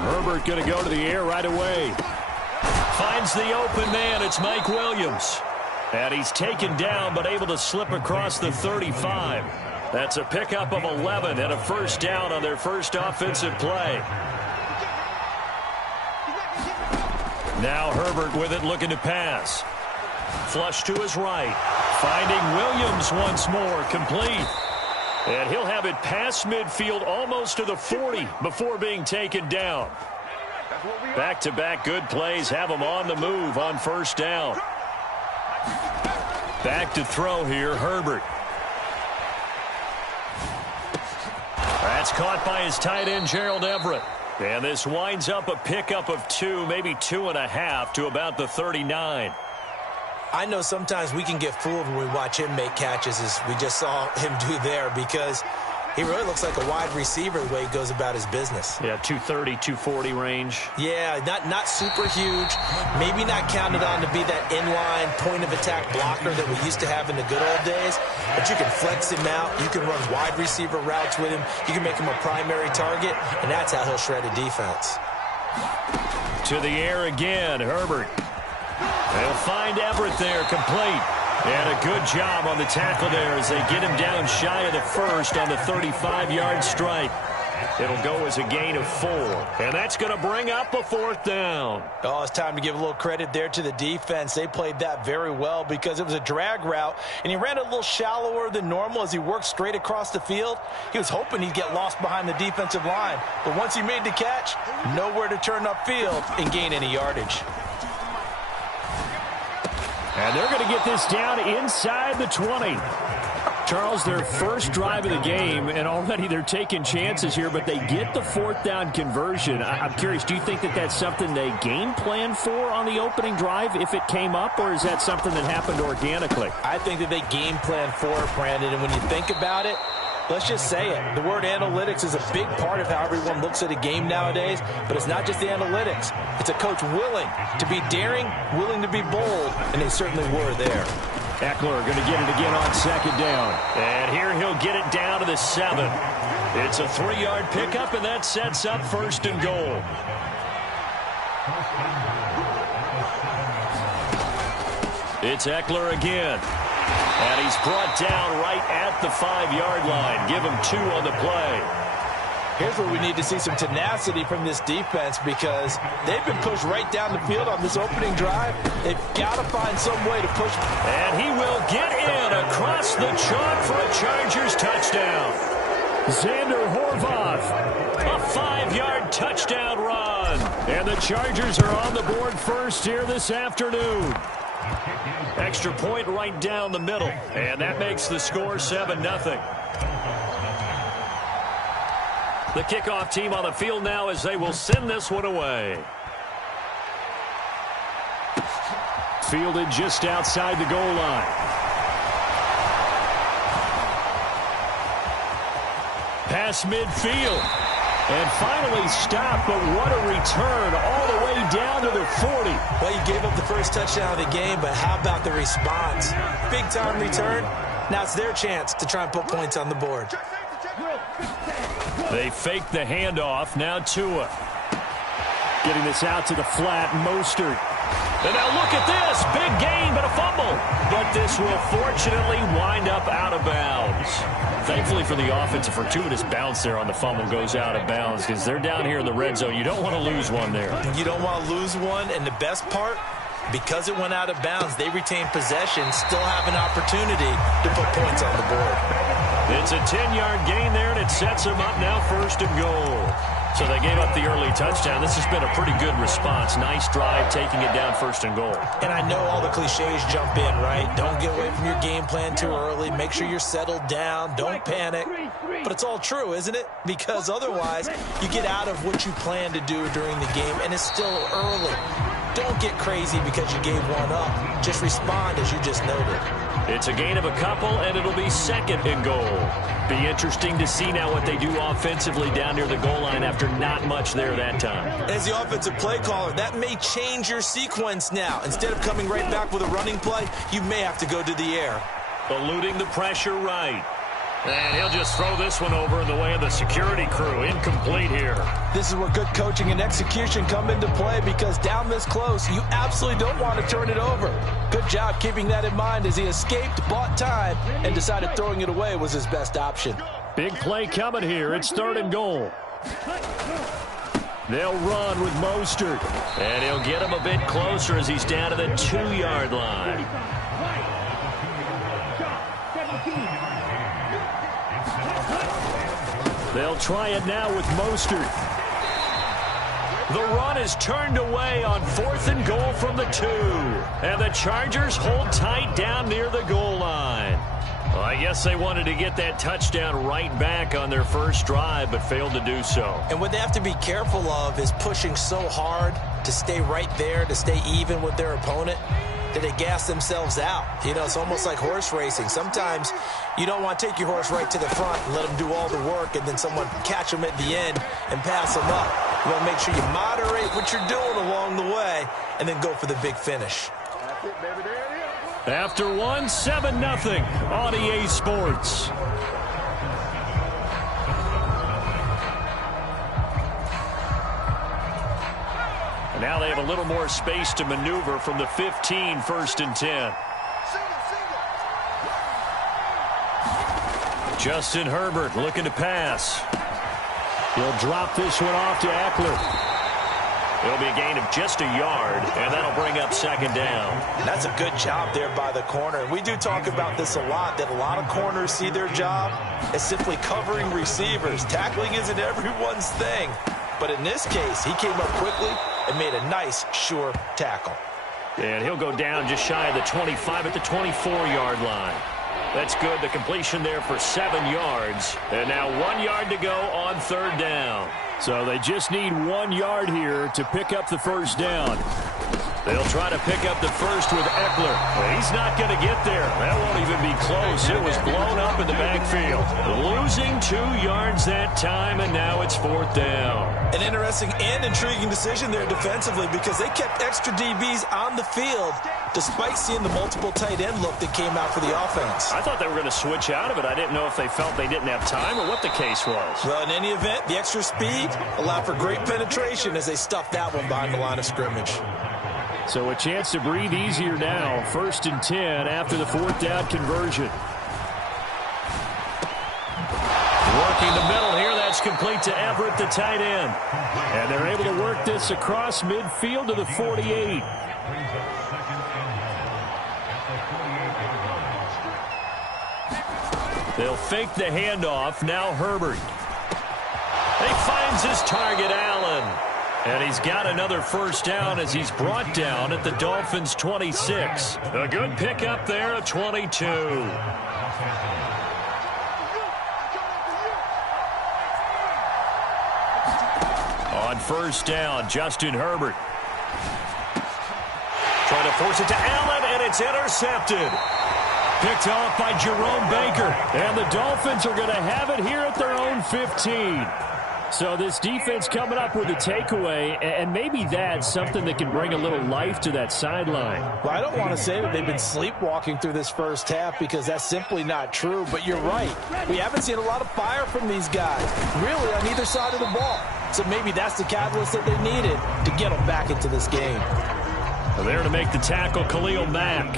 Herbert going to go to the air right away. Finds the open man. It's Mike Williams. And he's taken down but able to slip across the 35. That's a pickup of 11 and a first down on their first offensive play. Now Herbert with it, looking to pass. Flush to his right. Finding Williams once more, complete. And he'll have it past midfield almost to the 40 before being taken down. Back-to-back good plays have him on the move on first down. Back to throw here, Herbert. That's caught by his tight end, Gerald Everett. And this winds up a pickup of 2, maybe 2.5 to about the 39. I know sometimes we can get fooled when we watch him make catches, as we just saw him do there, because he really looks like a wide receiver the way he goes about his business. Yeah, 230, 240 range. Yeah, not super huge. Maybe not counted on to be that inline point-of-attack blocker that we used to have in the good old days. But you can flex him out. You can run wide receiver routes with him. You can make him a primary target, and that's how he'll shred a defense. To the air again, Herbert. They'll find Everett there, complete. And a good job on the tackle there as they get him down shy of the first on the 35-yard strike. It'll go as a gain of 4. And that's going to bring up a fourth down. Oh, it's time to give a little credit there to the defense. They played that very well because it was a drag route, and he ran a little shallower than normal as he worked straight across the field. He was hoping he'd get lost behind the defensive line. But once he made the catch, nowhere to turn upfield and gain any yardage. And they're going to get this down inside the 20. Charles, their first drive of the game, and already they're taking chances here, but they get the fourth down conversion. I'm curious, do you think that that's something they game plan for on the opening drive if it came up, or is that something that happened organically? I think that they game plan for it, Brandon, and when you think about it, let's just say it. The word analytics is a big part of how everyone looks at a game nowadays, but it's not just the analytics. It's a coach willing to be daring, willing to be bold, and they certainly were there. Eckler going to get it again on second down. And here he'll get it down to the 7. It's a 3-yard pickup, and that sets up first and goal. It's Eckler again. And he's brought down right at the 5-yard line. Give him 2 on the play. Here's where we need to see some tenacity from this defense because they've been pushed right down the field on this opening drive. They've got to find some way to push. And he will get in across the chalk for a Chargers touchdown. Xander Horvath, a 5-yard touchdown run. And the Chargers are on the board first here this afternoon. Extra point right down the middle. And that makes the score 7-0. The kickoff team on the field now as they will send this one away. Fielded just outside the goal line. Pass midfield. And finally stopped, but what a return all the way down to the 40. Well, you gave up the first touchdown of the game, but how about the response? Big-time return. Now it's their chance to try and put points on the board. They fake the handoff. Now Tua. Getting this out to the flat. Mostert. And now look at this. Big gain, but a fumble. But this will fortunately wind up out of bounds. Thankfully for the offense, a fortuitous bounce there on the fumble goes out of bounds because they're down here in the red zone. You don't want to lose one there. You don't want to lose one, and the best part, because it went out of bounds, they retain possession, still have an opportunity to put points on the board. It's a 10-yard gain there, and it sets them up now 1st and goal. So they gave up the early touchdown. This has been a pretty good response. Nice drive, taking it down 1st and goal. And I know all the cliches jump in, right? Don't get away from your game plan too early. Make sure you're settled down. Don't panic. But it's all true, isn't it? Because otherwise, you get out of what you plan to do during the game, and it's still early. Don't get crazy because you gave one up. Just respond as you just noted. It's a gain of a couple, and it'll be 2nd and goal. Be interesting to see now what they do offensively down near the goal line after not much there that time. As the offensive play caller, that may change your sequence now. Instead of coming right back with a running play, you may have to go to the air. Eluding the pressure right. And he'll just throw this one over in the way of the security crew. Incomplete here. This is where good coaching and execution come into play because down this close, you absolutely don't want to turn it over. Good job keeping that in mind as he escaped, bought time, and decided throwing it away was his best option. Big play coming here. It's 3rd and goal. They'll run with Mostert. And he'll get him a bit closer as he's down to the 2-yard line. They'll try it now with Mostert. The run is turned away on 4th and goal from the 2. And the Chargers hold tight down near the goal line. Well, I guess they wanted to get that touchdown right back on their first drive, but failed to do so. And what they have to be careful of is pushing so hard to stay right there, to stay even with their opponent, that they gas themselves out. You know, it's almost like horse racing. Sometimes you don't want to take your horse right to the front and let them do all the work and then someone catch them at the end and pass them up. You want to make sure you moderate what you're doing along the way and then go for the big finish. That's it, baby. There it is. After one, 7-0 on EA Sports. And now they have a little more space to maneuver from the 15, 1st and 10. Justin Herbert looking to pass. He'll drop this one off to Eckler. It'll be a gain of just a yard, and that'll bring up 2nd down. That's a good job there by the corner. We do talk about this a lot, that a lot of corners see their job as simply covering receivers. Tackling isn't everyone's thing. But in this case, he came up quickly and made a nice, sure tackle. And he'll go down just shy of the 25 at the 24-yard line. That's good. The completion there for 7 yards. And now 1 yard to go on 3rd down. So they just need 1 yard here to pick up the 1st down. They'll try to pick up the first with Eckler. Well, he's not going to get there. That won't even be close. It was blown up in the backfield. Losing 2 yards that time, and now it's 4th down. An interesting and intriguing decision there defensively because they kept extra DBs on the field despite seeing the multiple tight end look that came out for the offense. I thought they were going to switch out of it. I didn't know if they felt they didn't have time or what the case was. Well, in any event, the extra speed allowed for great penetration as they stuffed that one behind the line of scrimmage. So a chance to breathe easier now. 1st and 10 after the 4th down conversion. Working the middle here. That's complete to Everett, the tight end. And they're able to work this across midfield to the 48. They'll fake the handoff. Now Herbert. He finds his target, Allen. And he's got another first down as he's brought down at the Dolphins' 26. A good pickup there at 22. On first down, Justin Herbert. Trying to force it to Allen, and it's intercepted. Picked off by Jerome Baker. And the Dolphins are going to have it here at their own 15. So this defense coming up with a takeaway, and maybe that's something that can bring a little life to that sideline. Well, I don't want to say that they've been sleepwalking through this first half because that's simply not true, but you're right. We haven't seen a lot of fire from these guys, really, on either side of the ball. So maybe that's the catalyst that they needed to get them back into this game. There to make the tackle, Khalil Mack.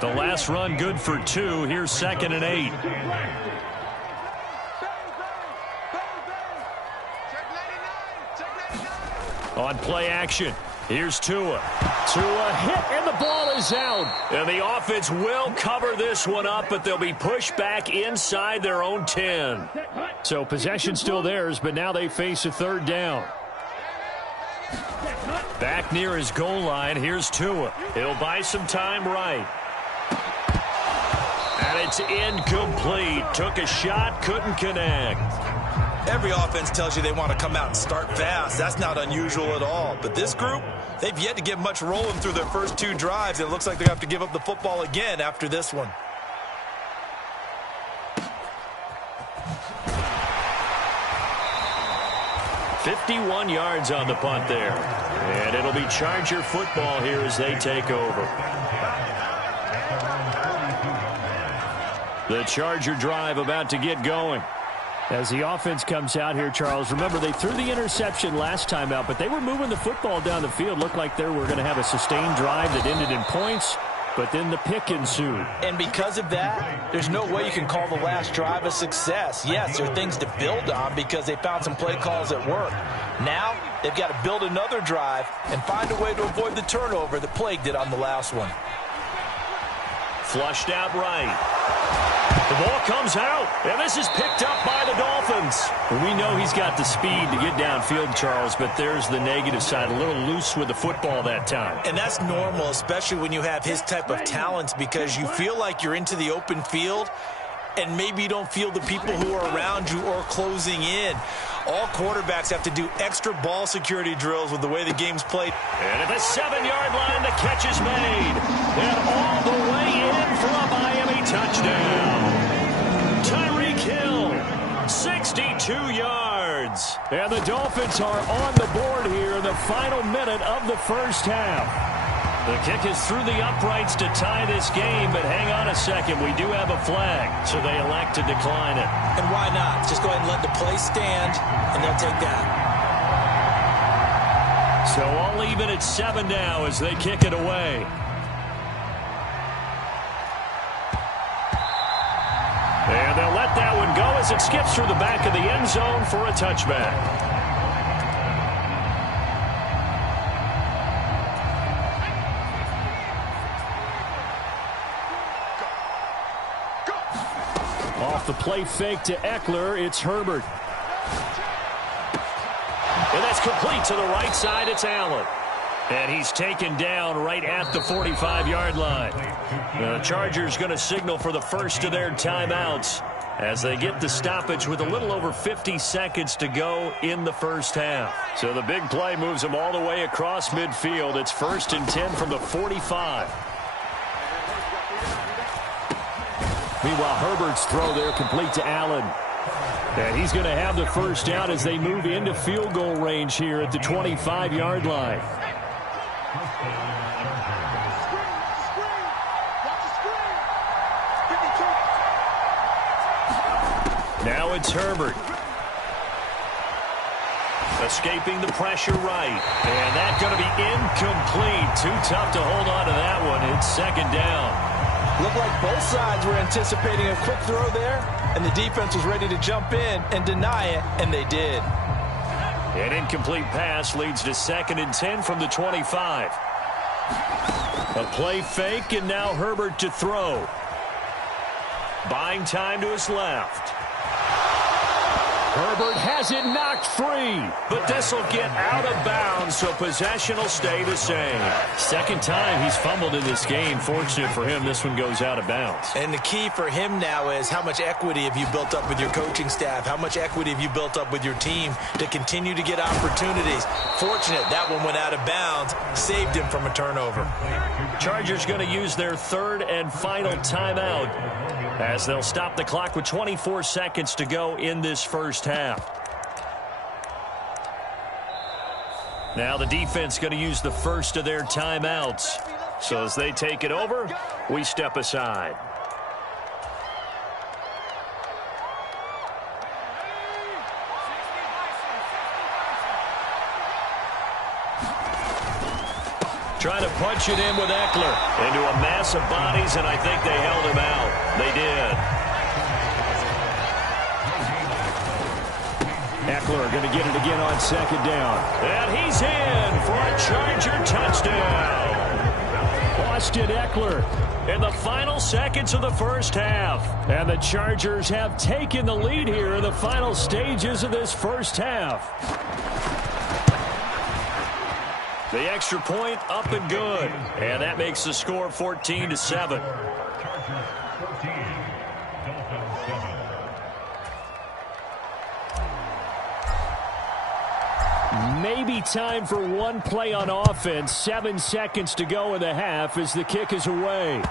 The last run good for 2. Here's 2nd and 8. On play action, here's Tua. Tua hit, and the ball is out. And the offense will cover this one up, but they'll be pushed back inside their own 10. So possession still theirs, but now they face a third down. Back near his goal line, here's Tua. He'll buy some time right. And it's incomplete. Took a shot, couldn't connect. Every offense tells you they want to come out and start fast. That's not unusual at all. But this group, they've yet to get much rolling through their first 2 drives. It looks like they have to give up the football again after this one. "51 yards on the punt there. And it'll be Charger football here as they take over. The Charger drive about to get going. As the offense comes out here, Charles, remember they threw the interception last time out, but they were moving the football down the field. Looked like they were going to have a sustained drive that ended in points, but then the pick ensued. And because of that, there's no way you can call the last drive a success. Yes, there are things to build on because they found some play calls that work. Now, they've got to build another drive and find a way to avoid the turnover that plagued it on the last one. Flushed out right. The ball comes out, and this is picked up by the Dolphins. We know he's got the speed to get downfield, Charles, but there's the negative side, a little loose with the football that time. And that's normal, especially when you have his type of talents, because you feel like you're into the open field, and maybe you don't feel the people who are around you or closing in. All quarterbacks have to do extra ball security drills with the way the game's played. And at the 7-yard line, the catch is made. And all the way in for a Miami touchdown. Tyreek Hill, 62 yards. And the Dolphins are on the board here in the final minute of the first half. The kick is through the uprights to tie this game, but hang on a second. We do have a flag, so they elect to decline it. And why not? Just go ahead and let the play stand, and they'll take that. So all even at 7 now as they kick it away. And they'll let that one go as it skips through the back of the end zone for a touchback. Off the play fake to Eckler, it's Herbert. And that's complete to the right side, it's Allen. And he's taken down right at the 45-yard line. The Chargers going to signal for the first of their timeouts as they get the stoppage with a little over 50 seconds to go in the first half. So the big play moves them all the way across midfield. It's 1st and 10 from the 45. Meanwhile, Herbert's throw there complete to Allen. And he's going to have the first down as they move into field goal range here at the 25-yard line. Now it's Herbert. Escaping the pressure right. And that's going to be incomplete. Too tough to hold on to that one. It's 2nd down. Looked like both sides were anticipating a quick throw there, and the defense was ready to jump in and deny it, and they did. An incomplete pass leads to 2nd and 10 from the 25. A play fake, and now Herbert to throw. Buying time to his left. Herbert has it knocked free. But this will get out of bounds, so possession will stay the same. Second time he's fumbled in this game. Fortunate for him, this one goes out of bounds. And the key for him now is how much equity have you built up with your coaching staff? How much equity have you built up with your team to continue to get opportunities? Fortunate that one went out of bounds, saved him from a turnover. Chargers going to use their third and final timeout as they'll stop the clock with 24 seconds to go in this first half. Now the defense going to use the first of their timeouts. So as they take it over, we step aside. Trying to punch it in with Eckler into a mass of bodies, and I think they held him out. They did. Eckler going to get it again on second down. And he's in for a Charger touchdown. Austin Eckler In the final seconds of the first half. And the Chargers have taken the lead here in the final stages of this first half. The extra point up and good. And that makes the score 14-7. Maybe time for one play on offense. 7 seconds to go in the half as the kick is away.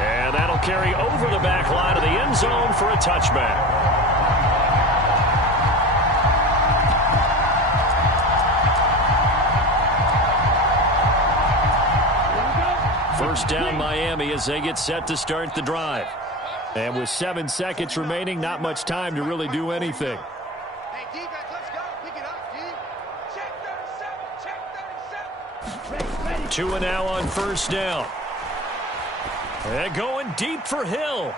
And that'll carry over the back line of the end zone for a touchback. First down Miami as they get set to start the drive. And with 7 seconds remaining, not much time to really do anything. Hey, defense, let's go. Pick it up, D. Check 37. Check 37. Tua now on first down. And going deep for Hill.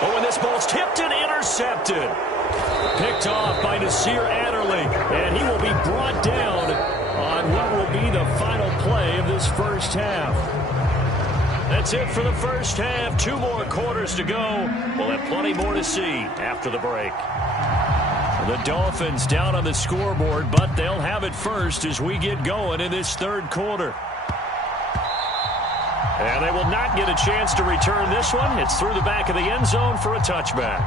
Oh, and this ball's tipped and intercepted. Picked off by Nasir Adderley. And he will be brought down on what will be the final play of this first half. That's it for the first half. 2 more quarters to go. We'll have plenty more to see after the break. The Dolphins down on the scoreboard, but they'll have it first as we get going in this third quarter. And they will not get a chance to return this one. It's through the back of the end zone for a touchback.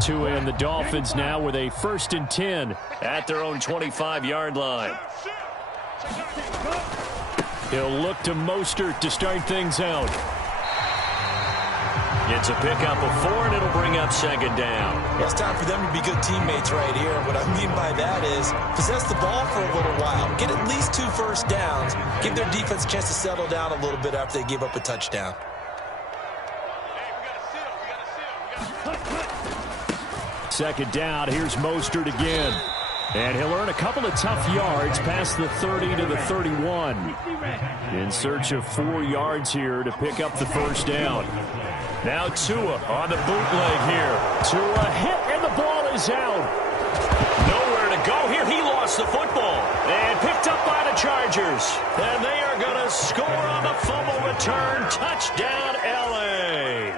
Tua and the Dolphins now with a 1st and 10 at their own 25-yard line. He'll look to Mostert to start things out. Gets a pickup of 4, and it'll bring up second down. Well, it's time for them to be good teammates right here. What I mean by that is possess the ball for a little while. Get at least 2 first downs. Give their defense a chance to settle down a little bit after they give up a touchdown. Second down, here's Mostert again. And he'll earn a couple of tough yards past the 30 to the 31. In search of 4 yards here to pick up the first down. Now Tua on the bootleg here. Tua hit, and the ball is out. Nowhere to go here. He lost the football. And picked up by the Chargers. And they are going to score on the fumble return. Touchdown, L.A.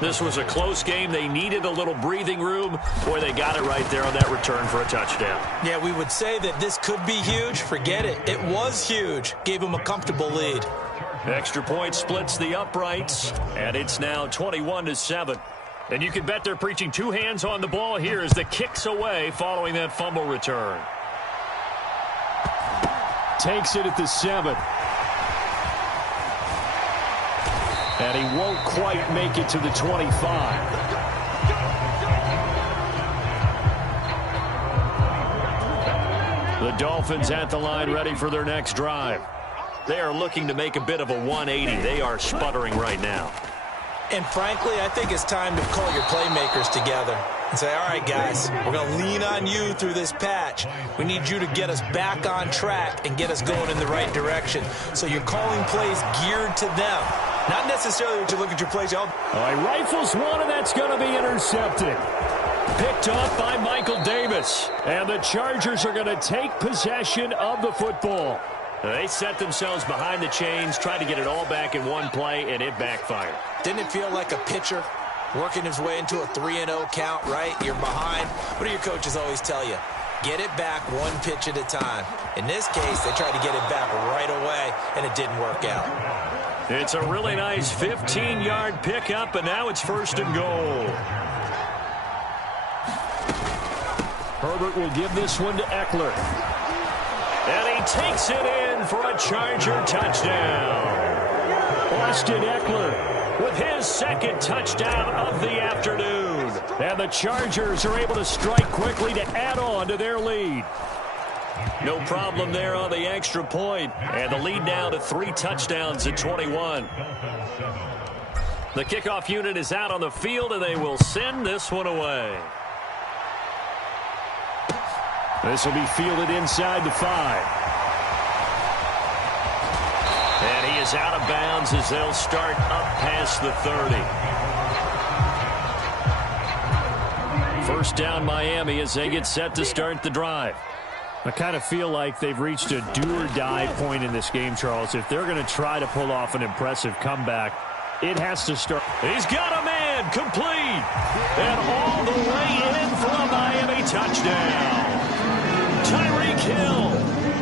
This was a close game. They needed a little breathing room. Boy, they got it right there on that return for a touchdown. Yeah, we would say that this could be huge. Forget it. It was huge. Gave them a comfortable lead. Extra point splits the uprights, and it's now 21-7. And you can bet they're preaching 2 hands on the ball here as the kick's away following that fumble return. Takes it at the 7. And he won't quite make it to the 25. The Dolphins at the line ready for their next drive. They are looking to make a bit of a 180. They are sputtering right now. And frankly, I think it's time to call your playmakers together and say, all right, guys, we're going to lean on you through this patch. We need you to get us back on track and get us going in the right direction. So you're calling plays geared to them. Not necessarily that you look at your plays. All right, rifles one, and that's going to be intercepted. Picked up by Michael Davis. And the Chargers are going to take possession of the football. They set themselves behind the chains, tried to get it all back in one play, and it backfired. Didn't it feel like a pitcher working his way into a 3-0 count, right? You're behind. What do your coaches always tell you? Get it back one pitch at a time. In this case, they tried to get it back right away, and it didn't work out. It's a really nice 15-yard pickup, and now it's 1st and goal. Herbert will give this one to Eckler. And he takes it in for a Charger touchdown. Austin Eckler with his 2nd touchdown of the afternoon. And the Chargers are able to strike quickly to add on to their lead. No problem there on the extra point. And the lead now to 3 touchdowns at 21. The kickoff unit is out on the field, and they will send this one away. This will be fielded inside the 5. And he is out of bounds as they'll start up past the 30. 1st down Miami as they get set to start the drive. I kind of feel like they've reached a do-or-die point in this game, Charles. If they're going to try to pull off an impressive comeback, it has to start. He's got a man complete. And all the way in for a Miami touchdown. Tyreek Hill,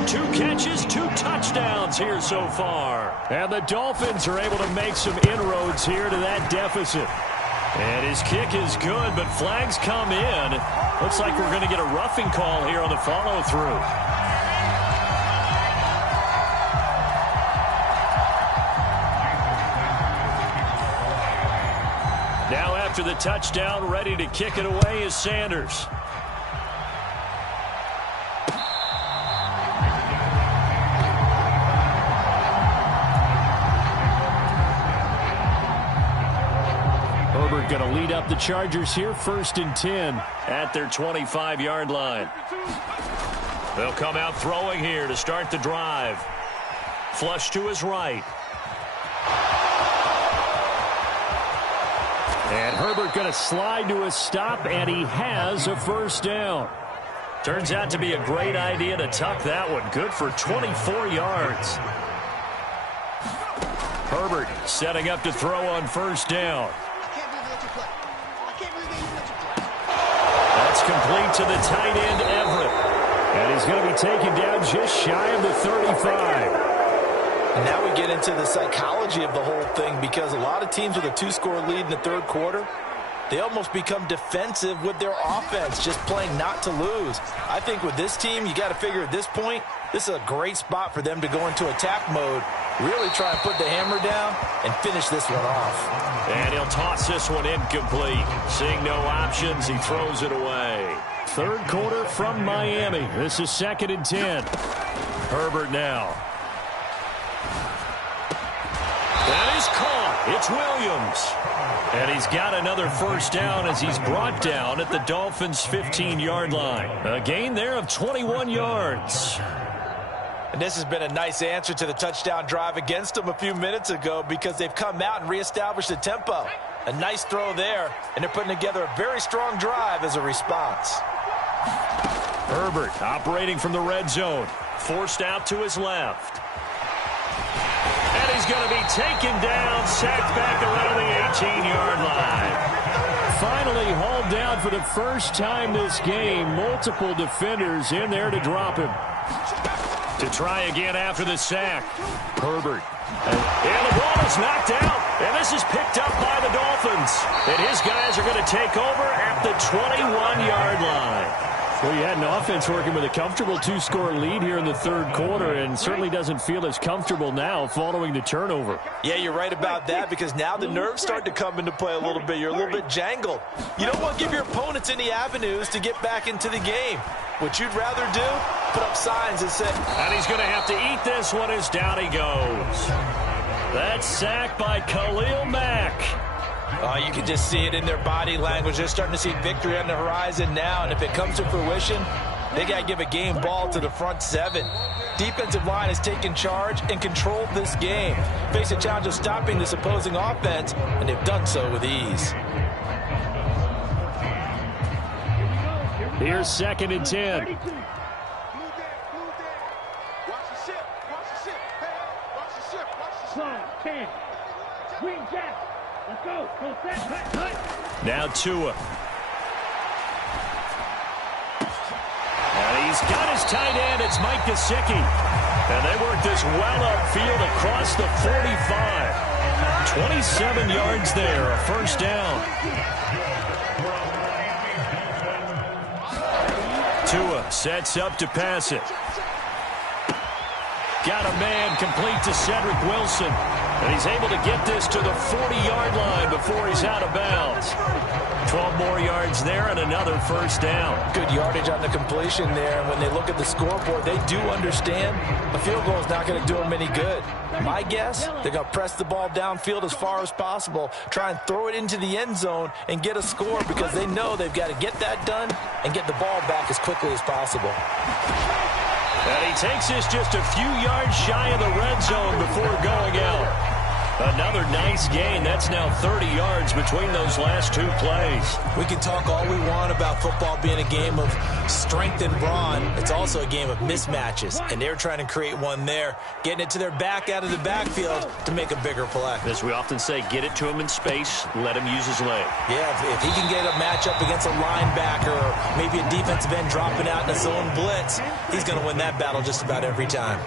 2 catches, 2 touchdowns here so far. And the Dolphins are able to make some inroads here to that deficit. And his kick is good, but flags come in. Looks like we're going to get a roughing call here on the follow-through. Now after the touchdown, ready to kick it away is Sanders. Herbert going to lead up the Chargers here, 1st and 10 at their 25-yard line. They'll come out throwing here to start the drive. Flush to his right. And Herbert going to slide to a stop, and he has a 1st down. Turns out to be a great idea to tuck that one. Good for 24 yards. Herbert setting up to throw on 1st down. That's complete to the tight end, Everett. And he's going to be taken down just shy of the 35. And now we get into the psychology of the whole thing, because a lot of teams with a 2-score lead in the 3rd quarter, they almost become defensive with their offense, just playing not to lose. I think with this team, you got to figure at this point, this is a great spot for them to go into attack mode, really try and put the hammer down and finish this one off. And he'll toss this one incomplete. Seeing no options, he throws it away. 3rd quarter from Miami. This is 2nd and 10. Herbert now. That is caught. It's Williams. And he's got another 1st down as he's brought down at the Dolphins' 15-yard line. A gain there of 21 yards. And this has been a nice answer to the touchdown drive against them a few minutes ago, because they've come out and reestablished the tempo. A nice throw there, and they're putting together a very strong drive as a response. Herbert operating from the red zone. Forced out to his left. And he's going to be taken down, sacked back around the 18-yard line. Finally hauled down for the first time this game. Multiple defenders in there to drop him. To try again after the sack. Herbert. And the ball is knocked out. And this is picked up by the Dolphins. And his guys are going to take over at the 21-yard line. Well, you had an offense working with a comfortable 2-score lead here in the 3rd quarter, and certainly doesn't feel as comfortable now following the turnover. Yeah, you're right about that, because now the nerves start to come into play a little bit. You're a little bit jangled. You don't want to give your opponents any avenues to get back into the game. What you'd rather do, put up signs and say... And he's going to have to eat this one as down he goes. That's sacked by Khalil Mack. You can just see it in their body language. They're starting to see victory on the horizon now, and if it comes to fruition, they got to give a game ball to the front 7. Defensive line has taken charge and controlled this game. Face a challenge of stopping this opposing offense, and they've done so with ease. Here's 2nd and 10. Now Tua. And he's got his tight end. It's Mike Gesicki. And they work this well upfield across the 45. 27 yards there, a first down. Tua sets up to pass it. Got a man complete to Cedric Wilson. And he's able to get this to the 40-yard line before he's out of bounds. 12 more yards there and another first down. Good yardage on the completion there. And when they look at the scoreboard, they do understand a field goal is not going to do them any good. My guess, they're going to press the ball downfield as far as possible, try and throw it into the end zone and get a score because they know they've got to get that done and get the ball back as quickly as possible. And he takes this just a few yards shy of the red zone before going out. Another nice gain. That's now 30 yards between those last two plays. We can talk all we want about football being a game of strength and brawn. It's also a game of mismatches, and they're trying to create one there, getting it to their back out of the backfield to make a bigger play. As we often say, get it to him in space, let him use his leg. Yeah, if he can get a matchup against a linebacker or maybe a defensive end dropping out in a zone blitz, he's going to win that battle just about every time.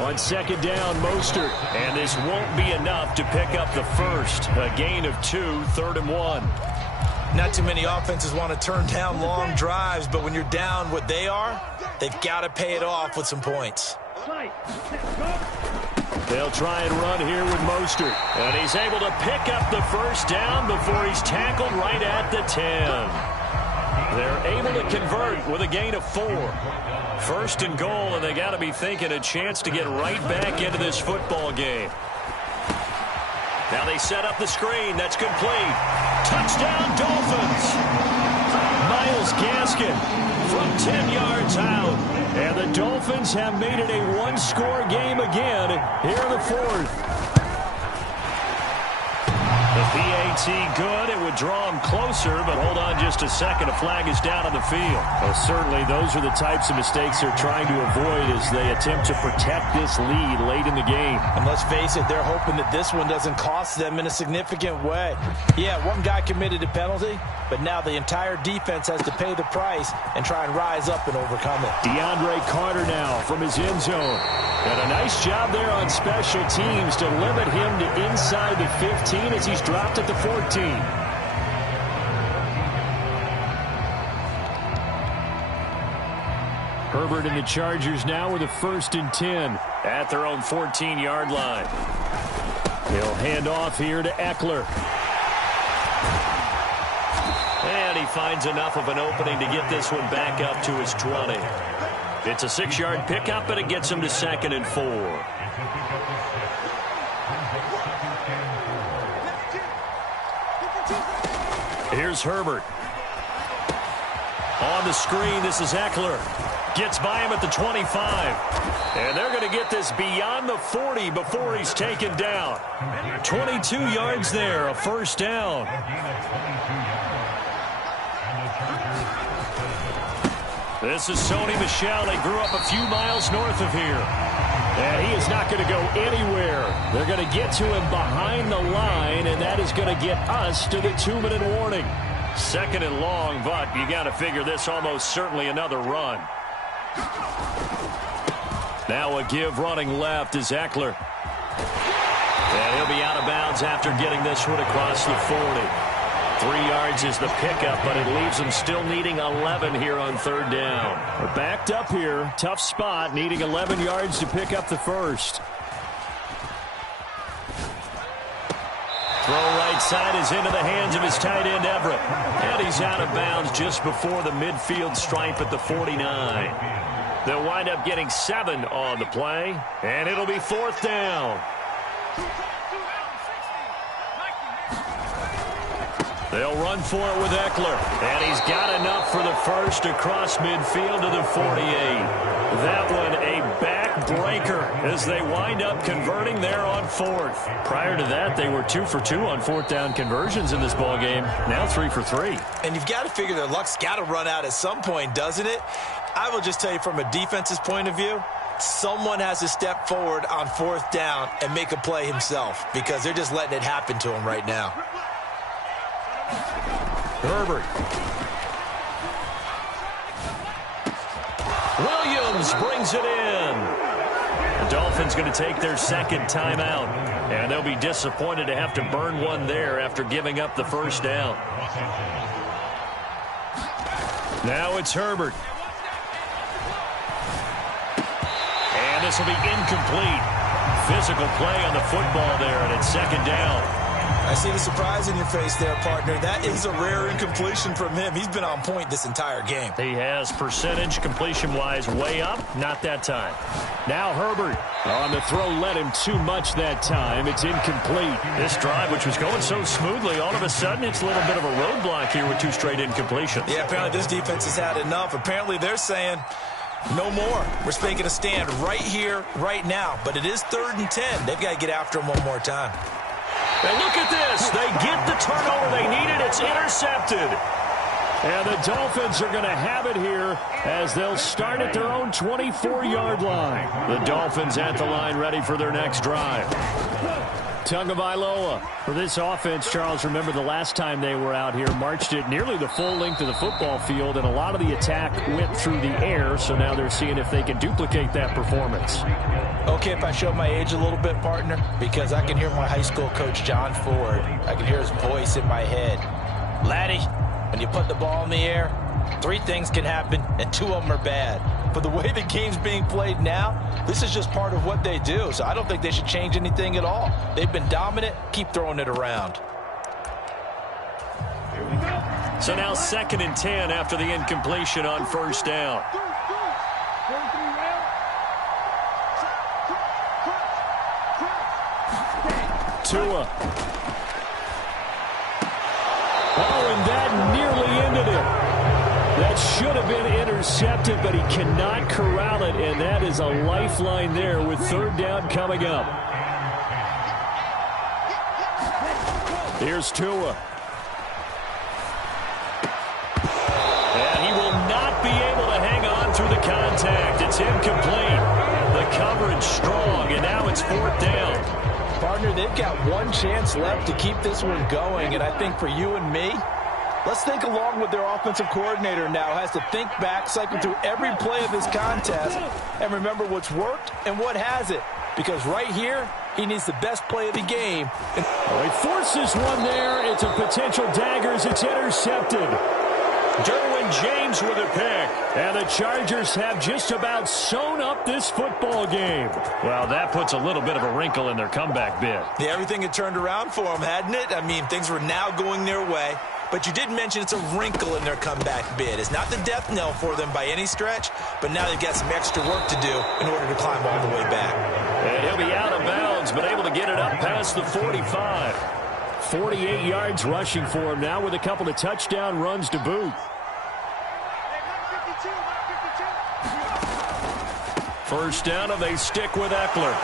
On second down, Mostert. And this won't be enough to pick up the first. A gain of 2, 3rd and 1. Not too many offenses want to turn down long drives, but when you're down what they are, they've got to pay it off with some points. They'll try and run here with Mostert. And he's able to pick up the first down before he's tackled right at the 10. They're able to convert with a gain of 4. 1st and goal, and they got to be thinking a chance to get right back into this football game. Now they set up the screen. That's complete. Touchdown, Dolphins. Myles Gaskin from 10 yards out. And the Dolphins have made it a one-score game again here in the 4th. The PAT good. It would draw him closer, but hold on just a second. A flag is down on the field. Well, certainly those are the types of mistakes they're trying to avoid as they attempt to protect this lead late in the game. And let's face it, they're hoping that this one doesn't cost them in a significant way. Yeah, one guy committed a penalty, but now the entire defense has to pay the price and try and rise up and overcome it. DeAndre Carter now from his end zone. And a nice job there on special teams to limit him to inside the 15 as he's dropped at the 14. Herbert and the Chargers now with a 1st and 10 at their own 14-yard line. He'll hand off here to Eckler. And he finds enough of an opening to get this one back up to his 20. It's a 6-yard pickup, and it gets him to 2nd and 4. Here's Herbert. On the screen, this is Eckler. Gets by him at the 25. And they're going to get this beyond the 40 before he's taken down. 22 yards there, a first down. This is Sony Michel. He grew up a few miles north of here. And he is not going to go anywhere. They're going to get to him behind the line, and that is going to get us to the 2-minute warning. 2nd and long, but you got to figure this almost certainly another run. Now a give running left is Eckler. And he'll be out of bounds after getting this one across the 40. 3 yards is the pickup, but it leaves them still needing 11 here on 3rd down. We're backed up here. Tough spot, needing 11 yards to pick up the first. Throw right side is into the hands of his tight end, Everett. And he's out of bounds just before the midfield stripe at the 49. They'll wind up getting 7 on the play, and it'll be 4th down. They'll run for it with Eckler. And he's got enough for the first across midfield to the 48. That one a backbreaker as they wind up converting there on 4th. Prior to that, they were 2 for 2 on 4th down conversions in this ballgame. Now 3 for 3. And you've got to figure their luck's got to run out at some point, doesn't it? I will just tell you from a defense's point of view, Someone has to step forward on 4th down and make a play himself because they're just letting it happen to him right now. Herbert. Williams brings it in. The Dolphins going to take their second timeout, and they'll be disappointed to have to burn one there after giving up the first down. Now it's Herbert. And this will be incomplete. Physical play on the football there, and it's second down. I see the surprise in your face there, partner. That is a rare incompletion from him. He's been on point this entire game. He has percentage completion-wise way up. Not that time. Now Herbert on the throw, led him too much that time. It's incomplete. This drive, which was going so smoothly, all of a sudden it's a little bit of a roadblock here with 2 straight incompletions. Yeah, apparently this defense has had enough. Apparently they're saying no more. We're making a stand right here, right now. But it is 3rd and 10. They've got to get after him one more time. And look at this. They get the turnover they needed. It's intercepted. And the Dolphins are going to have it here as they'll start at their own 24-yard line. The Dolphins at the line ready for their next drive. Tagovailoa. For this offense, Charles, remember the last time they were out here, marched it nearly the full length of the football field, and a lot of the attack went through the air, so now they're seeing if they can duplicate that performance. Okay, if I show my age a little bit, partner, because I can hear my high school coach, John Ford. I can hear his voice in my head. Laddie, when you put the ball in the air, 3 things can happen, and 2 of them are bad. But the way the game's being played now, this is just part of what they do. So I don't think they should change anything at all. They've been dominant. Keep throwing it around. So now 2nd and 10 after the incompletion on 1st down. Tua. Oh, and that nearly ended it. That should have been intercepted, but he cannot corral it, and that is a lifeline there with 3rd down coming up. Here's Tua. And he will not be able to hang on through the contact. It's incomplete. The coverage strong, and now it's 4th down. Partner, they've got 1 chance left to keep this one going, and I think for you and me, let's think along with their offensive coordinator now. Has to think back, cycle through every play of this contest, and remember what's worked and what hasn't. Because right here, he needs the best play of the game. Oh, he forces one there. It's a potential dagger as it's intercepted. Derwin James with a pick. And the Chargers have just about sewn up this football game. Well, that puts a little bit of a wrinkle in their comeback bid. Yeah, everything had turned around for them, hadn't it? I mean, things were now going their way. But you did mention it's a wrinkle in their comeback bid. It's not the death knell for them by any stretch, but now they've got some extra work to do in order to climb all the way back. And he'll be out of bounds, but able to get it up past the 45. 48 yards rushing for him now with a couple of touchdown runs to boot. First down, and they stick with Eckler.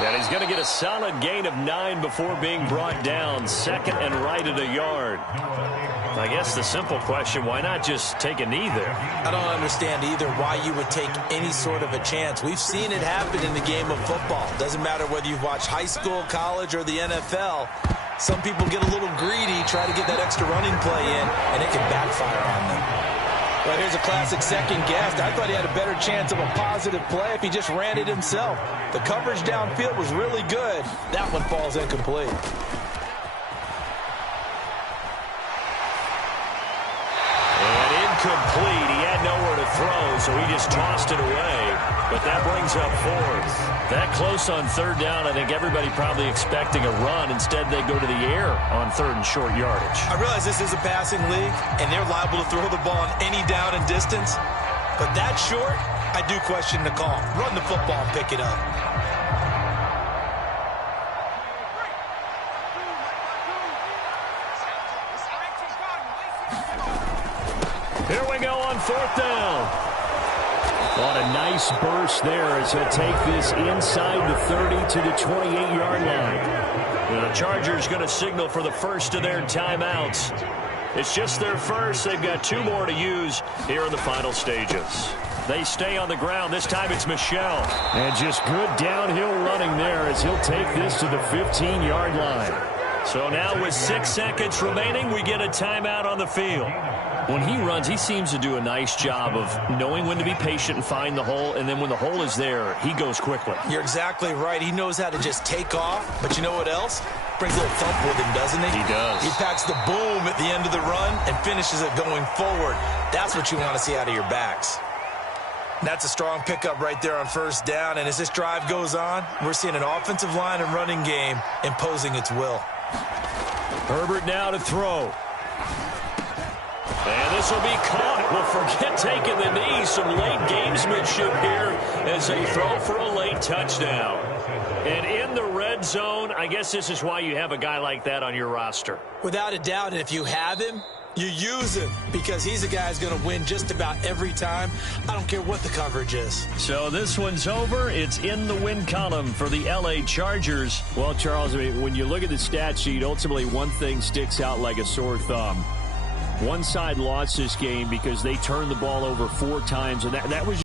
And he's going to get a solid gain of 9 before being brought down. 2nd and right at a yard. I guess the simple question, why not just take a knee there? I don't understand either why you would take any sort of a chance. We've seen it happen in the game of football. Doesn't matter whether you've watched high school, college, or the NFL. Some people get a little greedy, try to get that extra running play in, and it can backfire on them. Well, here's a classic second guess. I thought he had a better chance of a positive play if he just ran it himself. The coverage downfield was really good. That one falls incomplete. And incomplete. He had nowhere to throw, so he just tossed it away. But that brings up 4th. That close on 3rd down, I think everybody probably expecting a run. Instead, they go to the air on 3rd and short yardage. I realize this is a passing league, and they're liable to throw the ball on any down and distance. But that short, I do question the call. Run the football and pick it up. Here we go on 4th down. What a nice burst there as he'll take this inside the 30 to the 28-yard line. The Chargers going to signal for the first of their timeouts. It's just their first. They've got 2 more to use here in the final stages. They stay on the ground. This time it's Michel. And just good downhill running there as he'll take this to the 15-yard line. So now with 6 seconds remaining, we get a timeout on the field. When he runs, he seems to do a nice job of knowing when to be patient and find the hole, and then when the hole is there, he goes quickly. You're exactly right. He knows how to just take off, but you know what else? Brings a little thump with him, doesn't he? He does. He packs the boom at the end of the run and finishes it going forward. That's what you want to see out of your backs. That's a strong pickup right there on first down, and as this drive goes on, we're seeing an offensive line and running game imposing its will. Herbert now to throw. And this will be caught. Well, forget taking the knee. Some late gamesmanship here as they throw for a late touchdown. And in the red zone, I guess this is why you have a guy like that on your roster. Without a doubt, and if you have him, you use him because he's a guy who's going to win just about every time. I don't care what the coverage is. So this one's over. It's in the win column for the L.A. Chargers. Well, Charles, I mean, when you look at the stat sheet, ultimately one thing sticks out like a sore thumb. One side lost this game because they turned the ball over 4 times, and that was